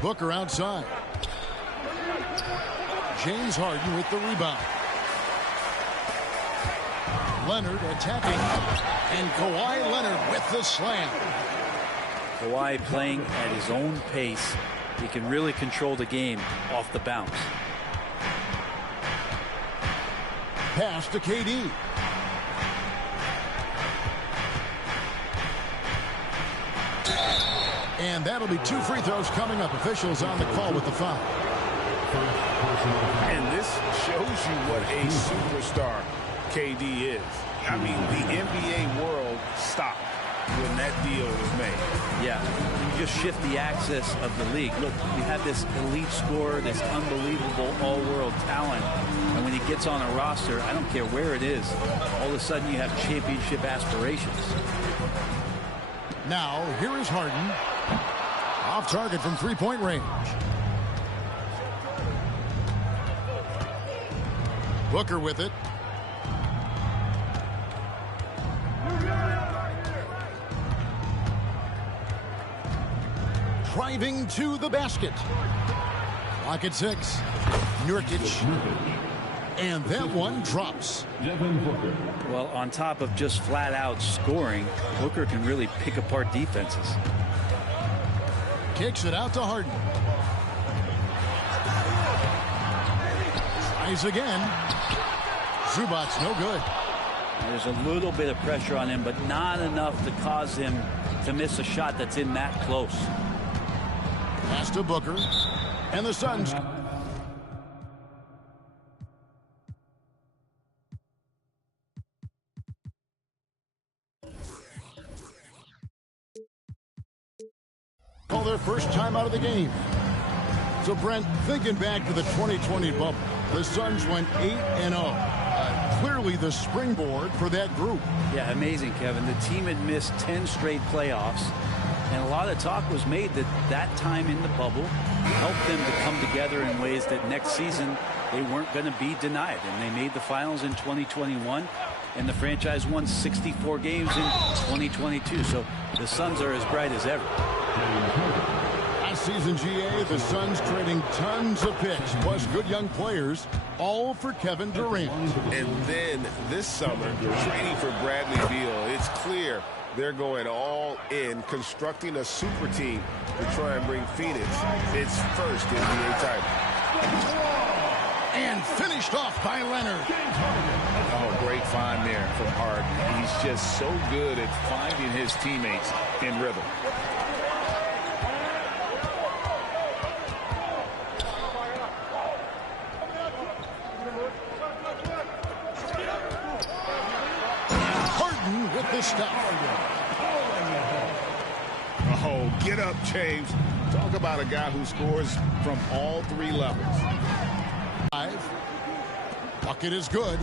Booker outside. James Harden with the rebound. Leonard attacking. And Kawhi Leonard with the slam. Kawhi playing at his own pace. He can really control the game off the bounce. Pass to KD. And that'll be 2 free throws coming up. Officials on the call with the foul. And this shows you what a superstar KD is. I mean, the NBA world stopped when that deal was made. Yeah, you just shift the axis of the league. Look, you have this elite scorer, this unbelievable all-world talent, and when he gets on a roster, I don't care where it is, all of a sudden you have championship aspirations. Now, here is Harden. Off target from three-point range. Booker with it. Driving to the basket. Clock at 6. Nurkic. And that one drops. Well, on top of just flat-out scoring, Booker can really pick apart defenses. Kicks it out to Harden. Tries again. Zubac's no good. There's a little bit of pressure on him, but not enough to cause him to miss a shot that's in that close. Pass to Booker. And the Suns. Call their first time out of the game. So, Brent, thinking back to the 2020 bubble, the Suns went 8-0. Clearly the springboard for that group. Yeah, amazing, Kevin. The team had missed 10 straight playoffs, and a lot of talk was made that that time in the bubble helped them to come together in ways that next season they weren't going to be denied. And they made the finals in 2021, and the franchise won 64 games in 2022. So the Suns are as bright as ever. Last season, GA, the Suns trading tons of picks, plus good young players, all for Kevin Durant. And then this summer, trading for Bradley Beal, it's clear they're going all in, constructing a super team to try and bring Phoenix its first NBA title. And finished off by Leonard. Oh, great find there from Harden. He's just so good at finding his teammates in rhythm. Harden with the stop. Oh, get up, James. Talk about a guy who scores from all 3 levels. 5. Bucket is good.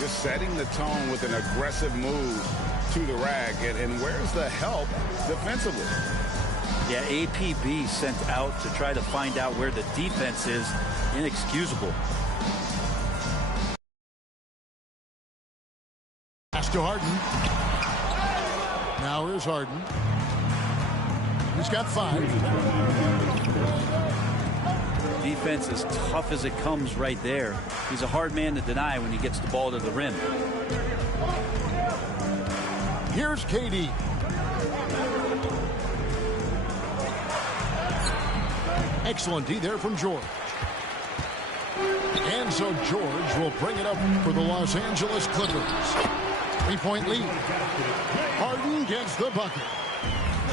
Just setting the tone with an aggressive move to the rack. And where's the help defensively? Yeah, APB sent out to try to find out where the defense is. Inexcusable. Pass to Harden. Now here's Harden. He's got 5. Defense as tough as it comes right there. He's a hard man to deny when he gets the ball to the rim. Here's KD. Excellent D there from George. And so George will bring it up for the Los Angeles Clippers. 3-point lead. Harden gets the bucket.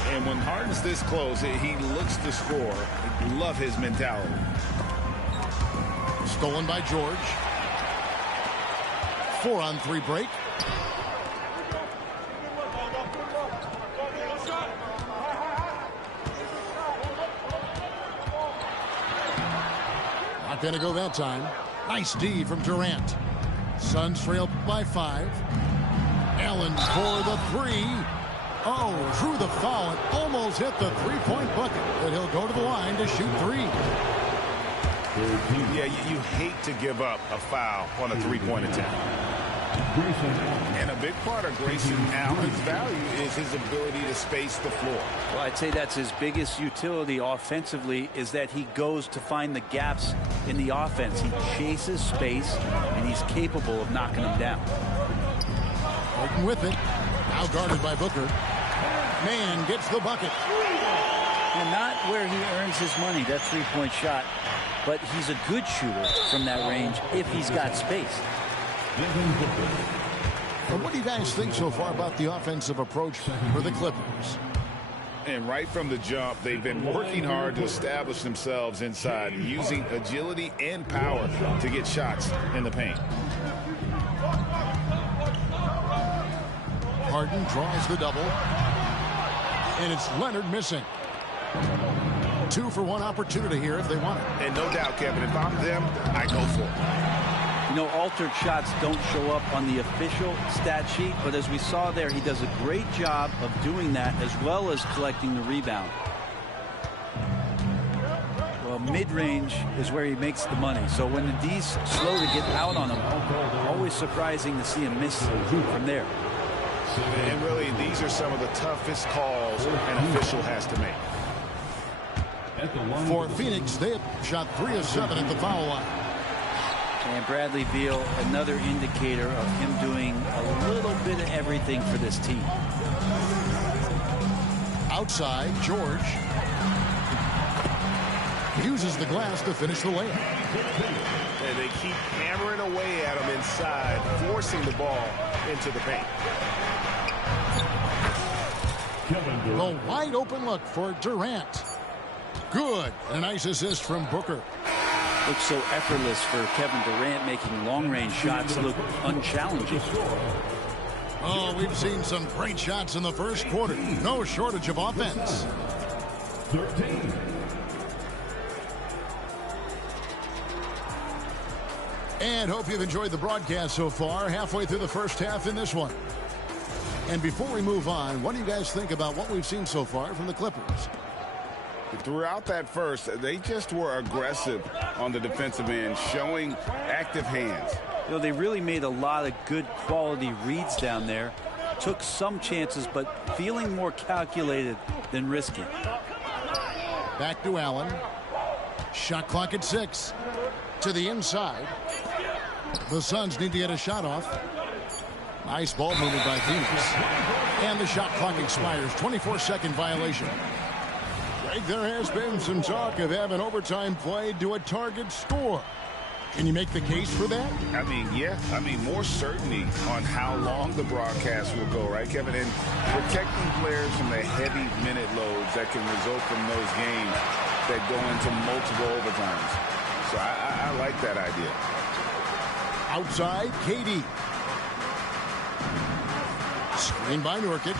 And when Harden's this close, he looks to score. Love his mentality. Stolen by George. 4-on-3 break. Not going to go that time. Nice D from Durant. Suns trail by 5. Allen for the 3. Oh, drew the foul and almost hit the 3-point bucket. But he'll go to the line to shoot 3. Yeah, you hate to give up a foul on a 3-point attempt. And a big part of Grayson Allen's value is his ability to space the floor. Well, I'd say that's his biggest utility offensively, is that he goes to find the gaps in the offense. He chases space, and he's capable of knocking them down. Harden with it. Now guarded by Booker. Man gets the bucket. And not where he earns his money, that 3-point shot. But he's a good shooter from that range if he's got space. Well, what do you guys think so far about the offensive approach for the Clippers? And right from the jump, they've been working hard to establish themselves inside, using agility and power to get shots in the paint. Harden draws the double. And it's Leonard missing. 2 for 1 opportunity here if they want it. And no doubt, Kevin, if I'm them, I go for it. You know, altered shots don't show up on the official stat sheet, but as we saw there, he does a great job of doing that as well as collecting the rebound. Well, mid-range is where he makes the money. So when the D's slow to get out on him, always surprising to see him miss from there. And really, these are some of the toughest calls an official has to make. For Phoenix, they have shot 3 of 7 at the foul line. And Bradley Beal, another indicator of him doing a little bit of everything for this team. Outside, George uses the glass to finish the layup. And they keep hammering away at him inside, forcing the ball into the paint. The wide open look for Durant. Good. And a nice assist from Booker. Looks so effortless for Kevin Durant, making long-range shots look unchallenging. Oh, we've seen some great shots in the first quarter. No shortage of offense. 13. And hope you've enjoyed the broadcast so far. Halfway through the first half in this one. And before we move on, what do you guys think about what we've seen so far from the Clippers? Throughout that first, they just were aggressive on the defensive end, showing active hands. You know, they really made a lot of good quality reads down there. Took some chances, but feeling more calculated than risky. Back to Allen. Shot clock at 6. To the inside. The Suns need to get a shot off. Nice ball movement by Phoenix. And the shot clock expires. 24-second violation. Greg, there has been some talk of having overtime played to a target score. Can you make the case for that? I mean, yeah. I mean, more certainty on how long the broadcast will go, right, Kevin? And protecting players from the heavy minute loads that can result from those games that go into multiple overtimes. So I like that idea. Outside, KD. Screen by Nurkic.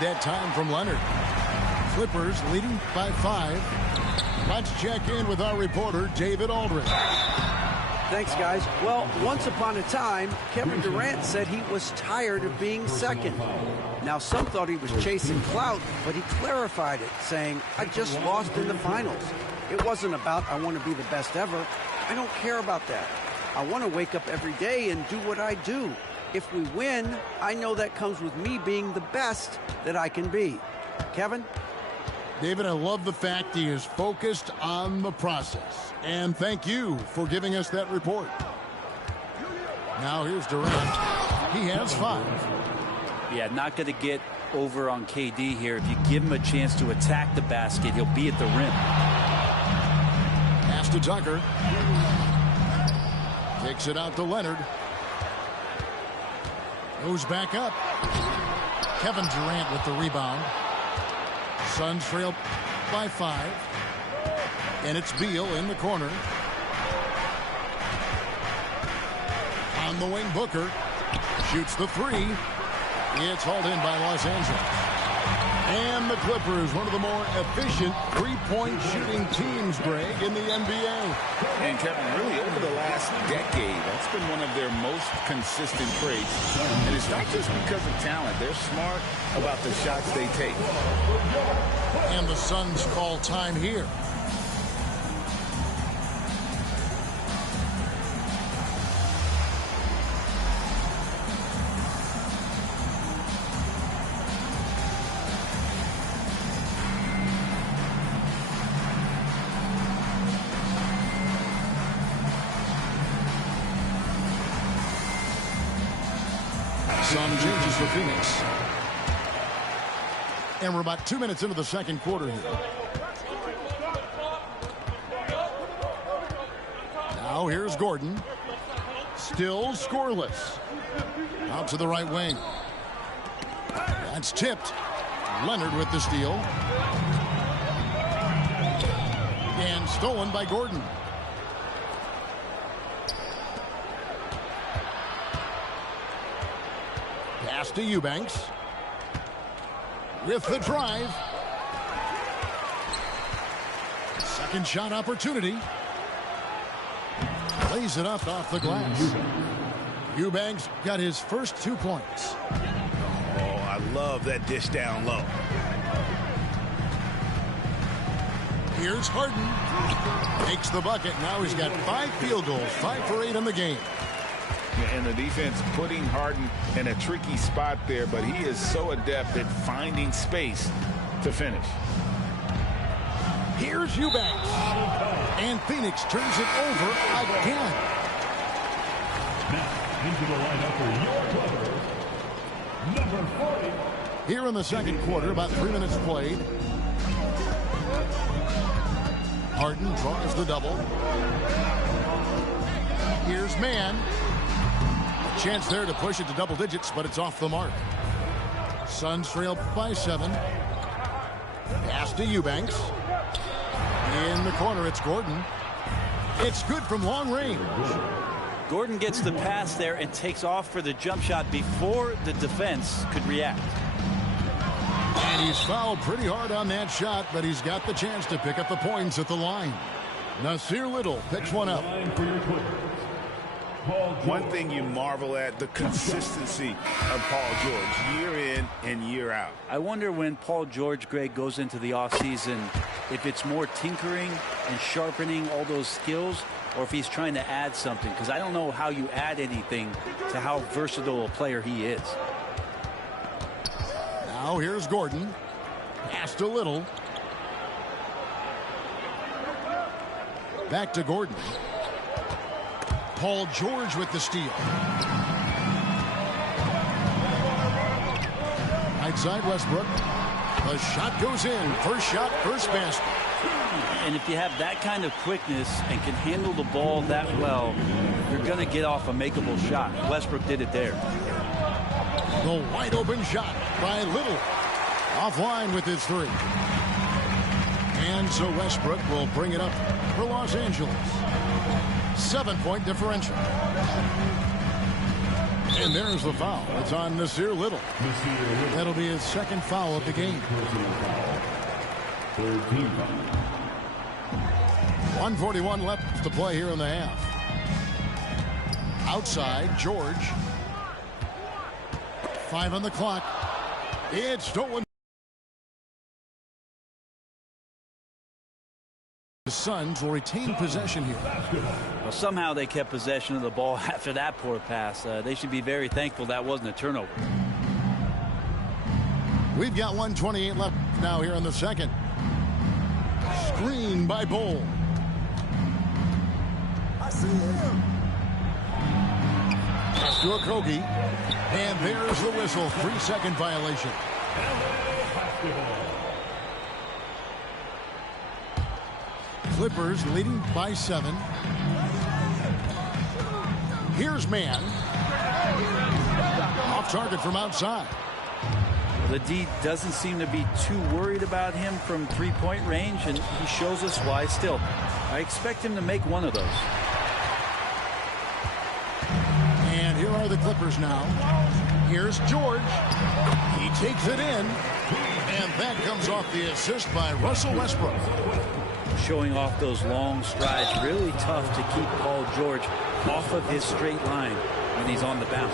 That time from Leonard. Clippers leading by 5. Let's check in with our reporter, David Aldridge. Thanks, guys. Well, once upon a time, Kevin Durant said he was tired of being second. Now, some thought he was chasing clout, but he clarified it, saying, I just lost in the finals. It wasn't about I want to be the best ever. I don't care about that. I want to wake up every day and do what I do. If we win, I know that comes with me being the best that I can be. Kevin? David, I love the fact he is focused on the process. And thank you for giving us that report. Now here's Durant. He has 5. Yeah, not going to get over on KD here. If you give him a chance to attack the basket, he'll be at the rim. Pass to Tucker. Takes it out to Leonard. Goes back up. Kevin Durant with the rebound. Suns trail by 5. And it's Beal in the corner. On the wing, Booker. Shoots the 3. It's hauled in by Los Angeles. And the Clippers, one of the more efficient three-point shooting teams, Greg, in the NBA. And Kevin, really over the last decade, that's been one of their most consistent traits. And it's not just because of talent. They're smart about the shots they take. And the Suns call time here. Some changes for Phoenix. And we're about 2 minutes into the second quarter here. Now here's Gordon. Still scoreless. Out to the right wing. That's tipped. Leonard with the steal. And stolen by Gordon. Pass to Eubanks. With the drive. Second shot opportunity. Lays it up off the glass. Eubanks got his first 2 points. Oh, I love that dish down low. Here's Harden. Makes the bucket. Now he's got 5 field goals, 5 for 8 in the game. And the defense putting Harden in a tricky spot there, but he is so adept at finding space to finish. Here's Eubanks. And Phoenix turns it over again. Now into the lineup for your Clippers, number 40. Here in the second quarter, about 3 minutes played. Harden draws the double. Here's Mann. Chance there to push it to double digits, but it's off the mark. Suns trail by 7. Pass to Eubanks. In the corner, it's Gordon. It's good from long range. Gordon gets the pass there and takes off for the jump shot before the defense could react. And he's fouled pretty hard on that shot, but he's got the chance to pick up the points at the line. Nasir Little picks one up. One thing you marvel at, the consistency of Paul George year in and year out. I wonder when Paul George, Greg, goes into the offseason, if it's more tinkering and sharpening all those skills, or if he's trying to add something, because I don't know how you add anything to how versatile a player he is. Now here's Gordon. Pass to Little. Back to Gordon. Paul George with the steal. Right side Westbrook. The shot goes in. First shot, first basket. And if you have that kind of quickness and can handle the ball that well, you're going to get off a makeable shot. Westbrook did it there. The wide open shot by Little. Offline with his 3. And so Westbrook will bring it up for Los Angeles. 7-point differential. And there's the foul. It's on Nasir Little. That'll be his second foul of the game. 1:41 left to play here in the half. Outside, George. 5 on the clock. It's stolen. The Suns will retain possession here. Well, somehow they kept possession of the ball after that poor pass. They should be very thankful that wasn't a turnover. We've got 1:28 left now here in the second. Screen by Bol. I see him. Pass to Okogie. And there's the whistle. 3-second violation. Clippers leading by 7. Here's Mann. Off target from outside. The D doesn't seem to be too worried about him from three-point range, and he shows us why still. I expect him to make one of those. And here are the Clippers now. Here's George. He takes it in. And that comes off the assist by Russell Westbrook. Showing off those long strides. Really tough to keep Paul George off of his straight line when he's on the bounce.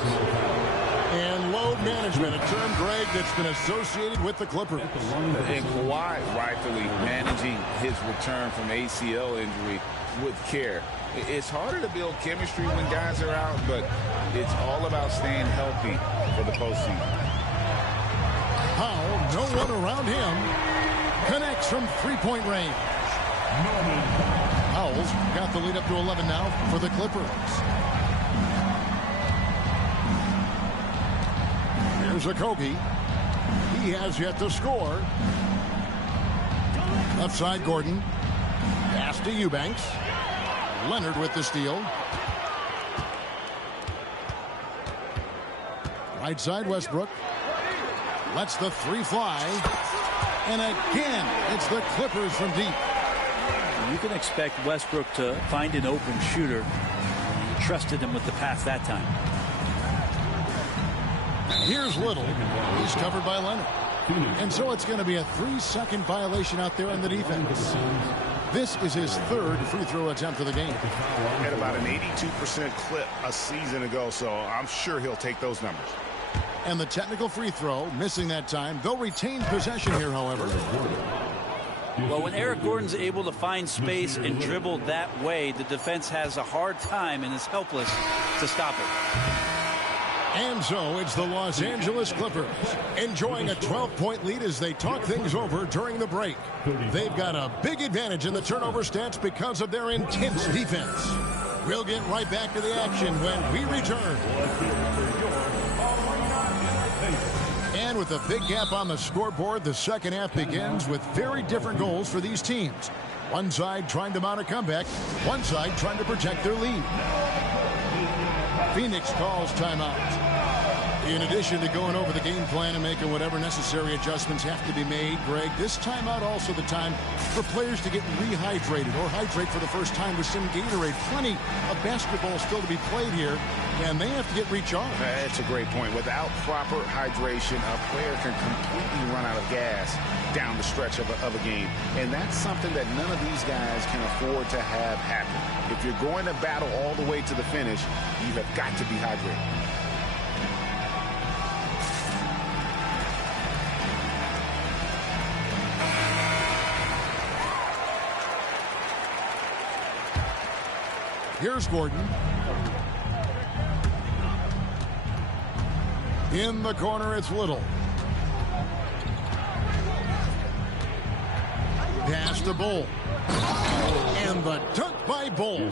And load management, a term, Greg, that's been associated with the Clippers. And Kawhi rightfully managing his return from ACL injury with care. It's harder to build chemistry when guys are out, but it's all about staying healthy for the postseason. Powell, no one around him. Connects from three-point range. Powell's got the lead up to 11 now for the Clippers. Here's Okogie. He has yet to score. Left side, Gordon. Pass to Eubanks. Leonard with the steal. Right side, Westbrook. Lets the three fly. And again, it's the Clippers from deep. You can expect Westbrook to find an open shooter. He trusted him with the pass that time. Here's Little. He's covered by Leonard. And so it's going to be a 3-second violation out there on the defense. This is his third free throw attempt of the game. Had about an 82% clip a season ago, so I'm sure he'll take those numbers. And the technical free throw, missing that time. They'll retain possession here, however. Well, when Eric Gordon's able to find space and dribble that way, the defense has a hard time and is helpless to stop it. And so it's the Los Angeles Clippers enjoying a 12-point lead as they talk things over during the break. They've got a big advantage in the turnover stats because of their intense defense. We'll get right back to the action when we return. And with a big gap on the scoreboard, the second half begins with very different goals for these teams. One side trying to mount a comeback, one side trying to protect their lead. Phoenix calls timeout. In addition to going over the game plan and making whatever necessary adjustments have to be made, Greg, this timeout also the time for players to get rehydrated or hydrate for the first time with some Gatorade. Plenty of basketball still to be played here, and they have to get recharged. That's a great point. Without proper hydration, a player can completely run out of gas down the stretch of a game. And that's something that none of these guys can afford to have happen. If you're going to battle all the way to the finish, you have got to be hydrated. Here's Gordon. In the corner, it's Little. Pass to Bull. And the dunk by Bull.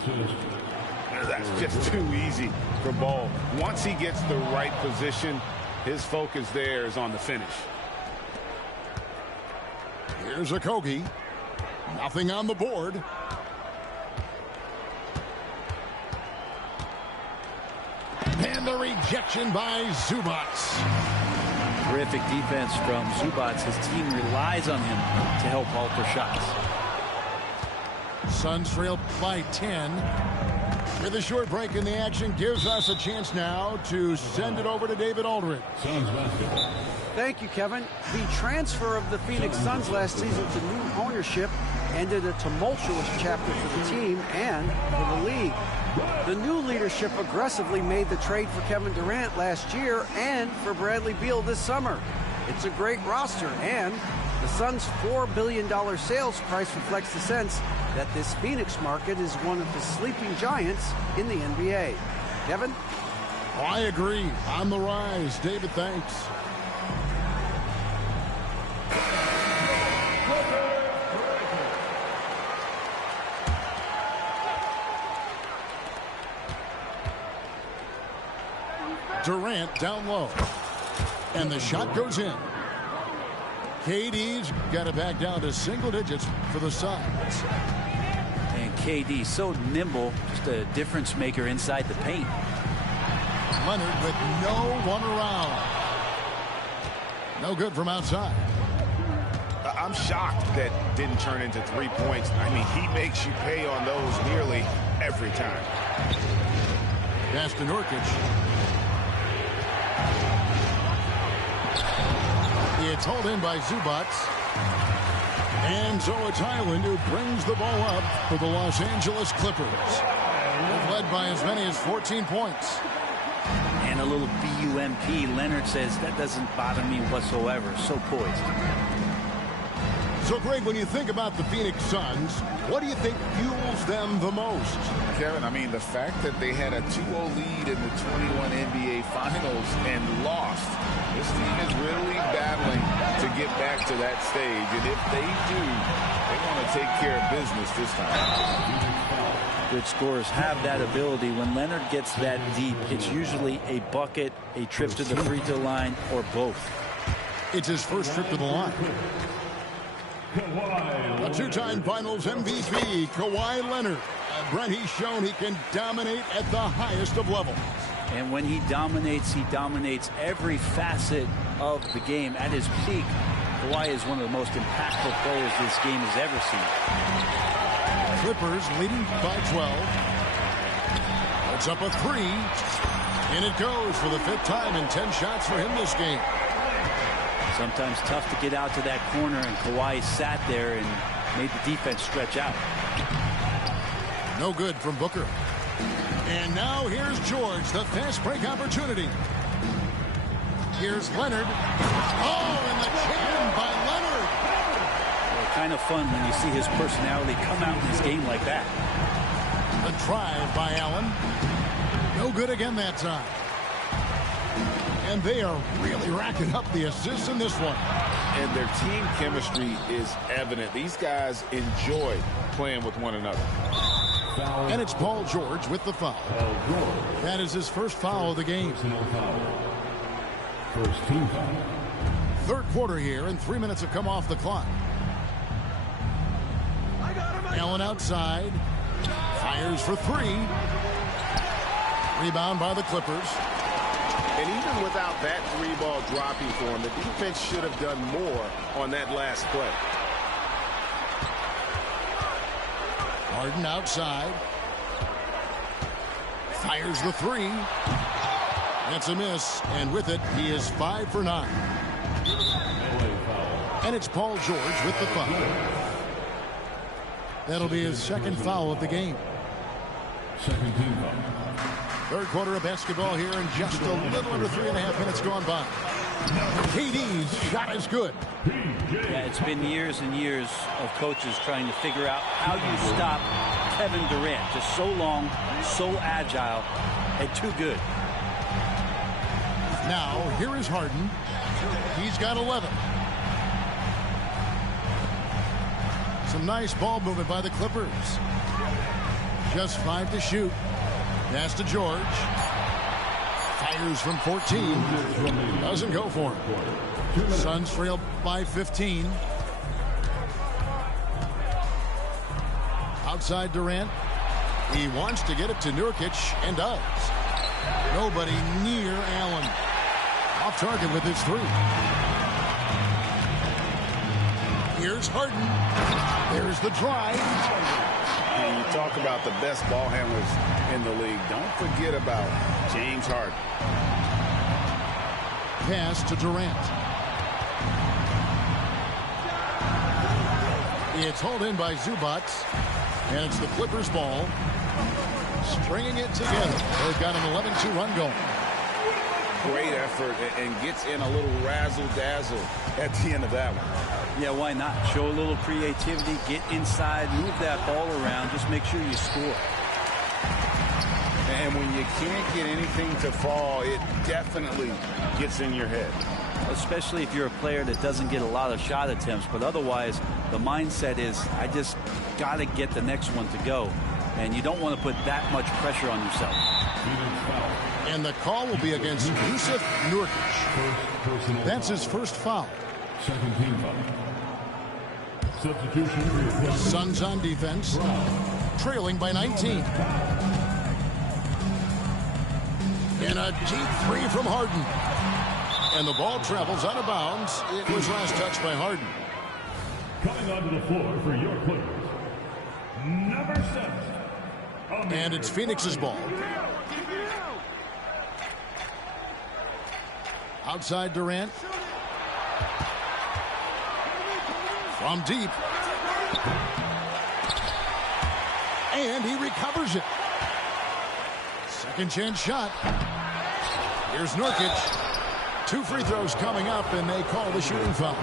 That's just too easy for Bull. Once he gets the right position, his focus there is on the finish. Here's Okogie. Nothing on the board. And the rejection by Zubac. Terrific defense from Zubac. His team relies on him to help alter shots. Suns trail by 10. With a short break in the action, gives us a chance now to send it over to David Aldridge. Suns basketball. Thank you, Kevin. The transfer of the Phoenix Suns last season to new ownership ended a tumultuous chapter for the team and for the league. The new leadership aggressively made the trade for Kevin Durant last year and for Bradley Beal this summer. It's a great roster, and the Suns' $4 billion sales price reflects the sense that this Phoenix market is one of the sleeping giants in the NBA. Kevin? I agree. On the rise. David, thanks. Durant down low. And the shot goes in. KD's got it back down to single digits for the Suns. And KD so nimble, just a difference maker inside the paint. Leonard with no one around. No good from outside. I'm shocked that didn't turn into 3 points. I mean, he makes you pay on those nearly every time. Pass to Nurkic. It's hauled in by Zubac. And so it's Highland who brings the ball up for the Los Angeles Clippers. They've led by as many as 14 points. And a little BUMP. Leonard says that doesn't bother me whatsoever. So poised. So, Greg, when you think about the Phoenix Suns, what do you think fuels them the most? Kevin, I mean, the fact that they had a 2-0 lead in the 21 NBA Finals and lost. This team is really battling to get back to that stage. And if they do, they want to take care of business this time. Good scorers have that ability. When Leonard gets that deep, it's usually a bucket, a trip to the free throw line, or both. It's his first trip to the line. A two-time Finals MVP, Kawhi Leonard. Brent, he's shown he can dominate at the highest of levels. And when he dominates every facet of the game. At his peak, Kawhi is one of the most impactful players this game has ever seen. Clippers leading by 12. It's up a 3. And it goes for the 5th time in 10 shots for him this game. Sometimes tough to get out to that corner, and Kawhi sat there and made the defense stretch out. No good from Booker. And now here's George, the fast break opportunity. Here's Leonard. Oh, and the jam by Leonard. Well, kind of fun when you see his personality come out in this game like that. The drive by Allen. No good again that time. And they are really racking up the assists in this one. And their team chemistry is evident. These guys enjoy playing with one another. And it's Paul George with the foul. That is his first foul of the game. First team foul. Third quarter here, and 3 minutes have come off the clock. Allen outside. Fires for 3. Rebound by the Clippers. And even without that 3-ball dropping for him, the defense should have done more on that last play. Harden outside. Fires the 3. That's a miss, and with it, he is 5 for 9. And it's Paul George with the foul. That'll be his second foul of the game. Second team foul. Third quarter of basketball here, and just a little under 3.5 minutes gone by. KD's shot is good. Yeah, it's been years and years of coaches trying to figure out how you stop Kevin Durant. Just so long, so agile, and too good. Now, here is Harden. He's got 11. Some nice ball movement by the Clippers. Just 5 to shoot. Pass to George. Fires from 14. Doesn't go for him. Suns trail by 15. Outside Durant. He wants to get it to Nurkic and does. Nobody near Allen. Off target with his 3. Here's Harden. There's the drive. And you talk about the best ball handlers in the league. Don't forget about James Harden. Pass to Durant. It's hauled in by Zubac. And it's the Clippers ball. Stringing it together. They've got an 11-2 run going. Great effort and gets in a little razzle-dazzle at the end of that one. Yeah, why not? Show a little creativity, get inside, move that ball around, just make sure you score. And when you can't get anything to fall, it definitely gets in your head. Especially if you're a player that doesn't get a lot of shot attempts, but otherwise the mindset is, I just got to get the next one to go. And you don't want to put that much pressure on yourself. And the call will be against Jusuf Nurkic. That's his first foul. Second team foul. Substitution. Suns on defense. Trailing by 19. And a deep 3 from Harden. And the ball travels out of bounds. It was last touched by Harden. Coming onto the floor for your Clippers, number 7. And it's Phoenix's ball. Outside Durant. From deep. And he recovers it. Second chance shot. Here's Nurkic. 2 free throws coming up, and they call the shooting foul.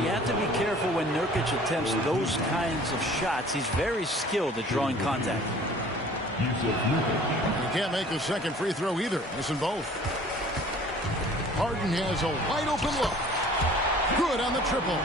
You have to be careful when Nurkic attempts those kinds of shots. He's very skilled at drawing contact. You can't make the second free throw either. Missing both. Harden has a wide open look. Good on the triple.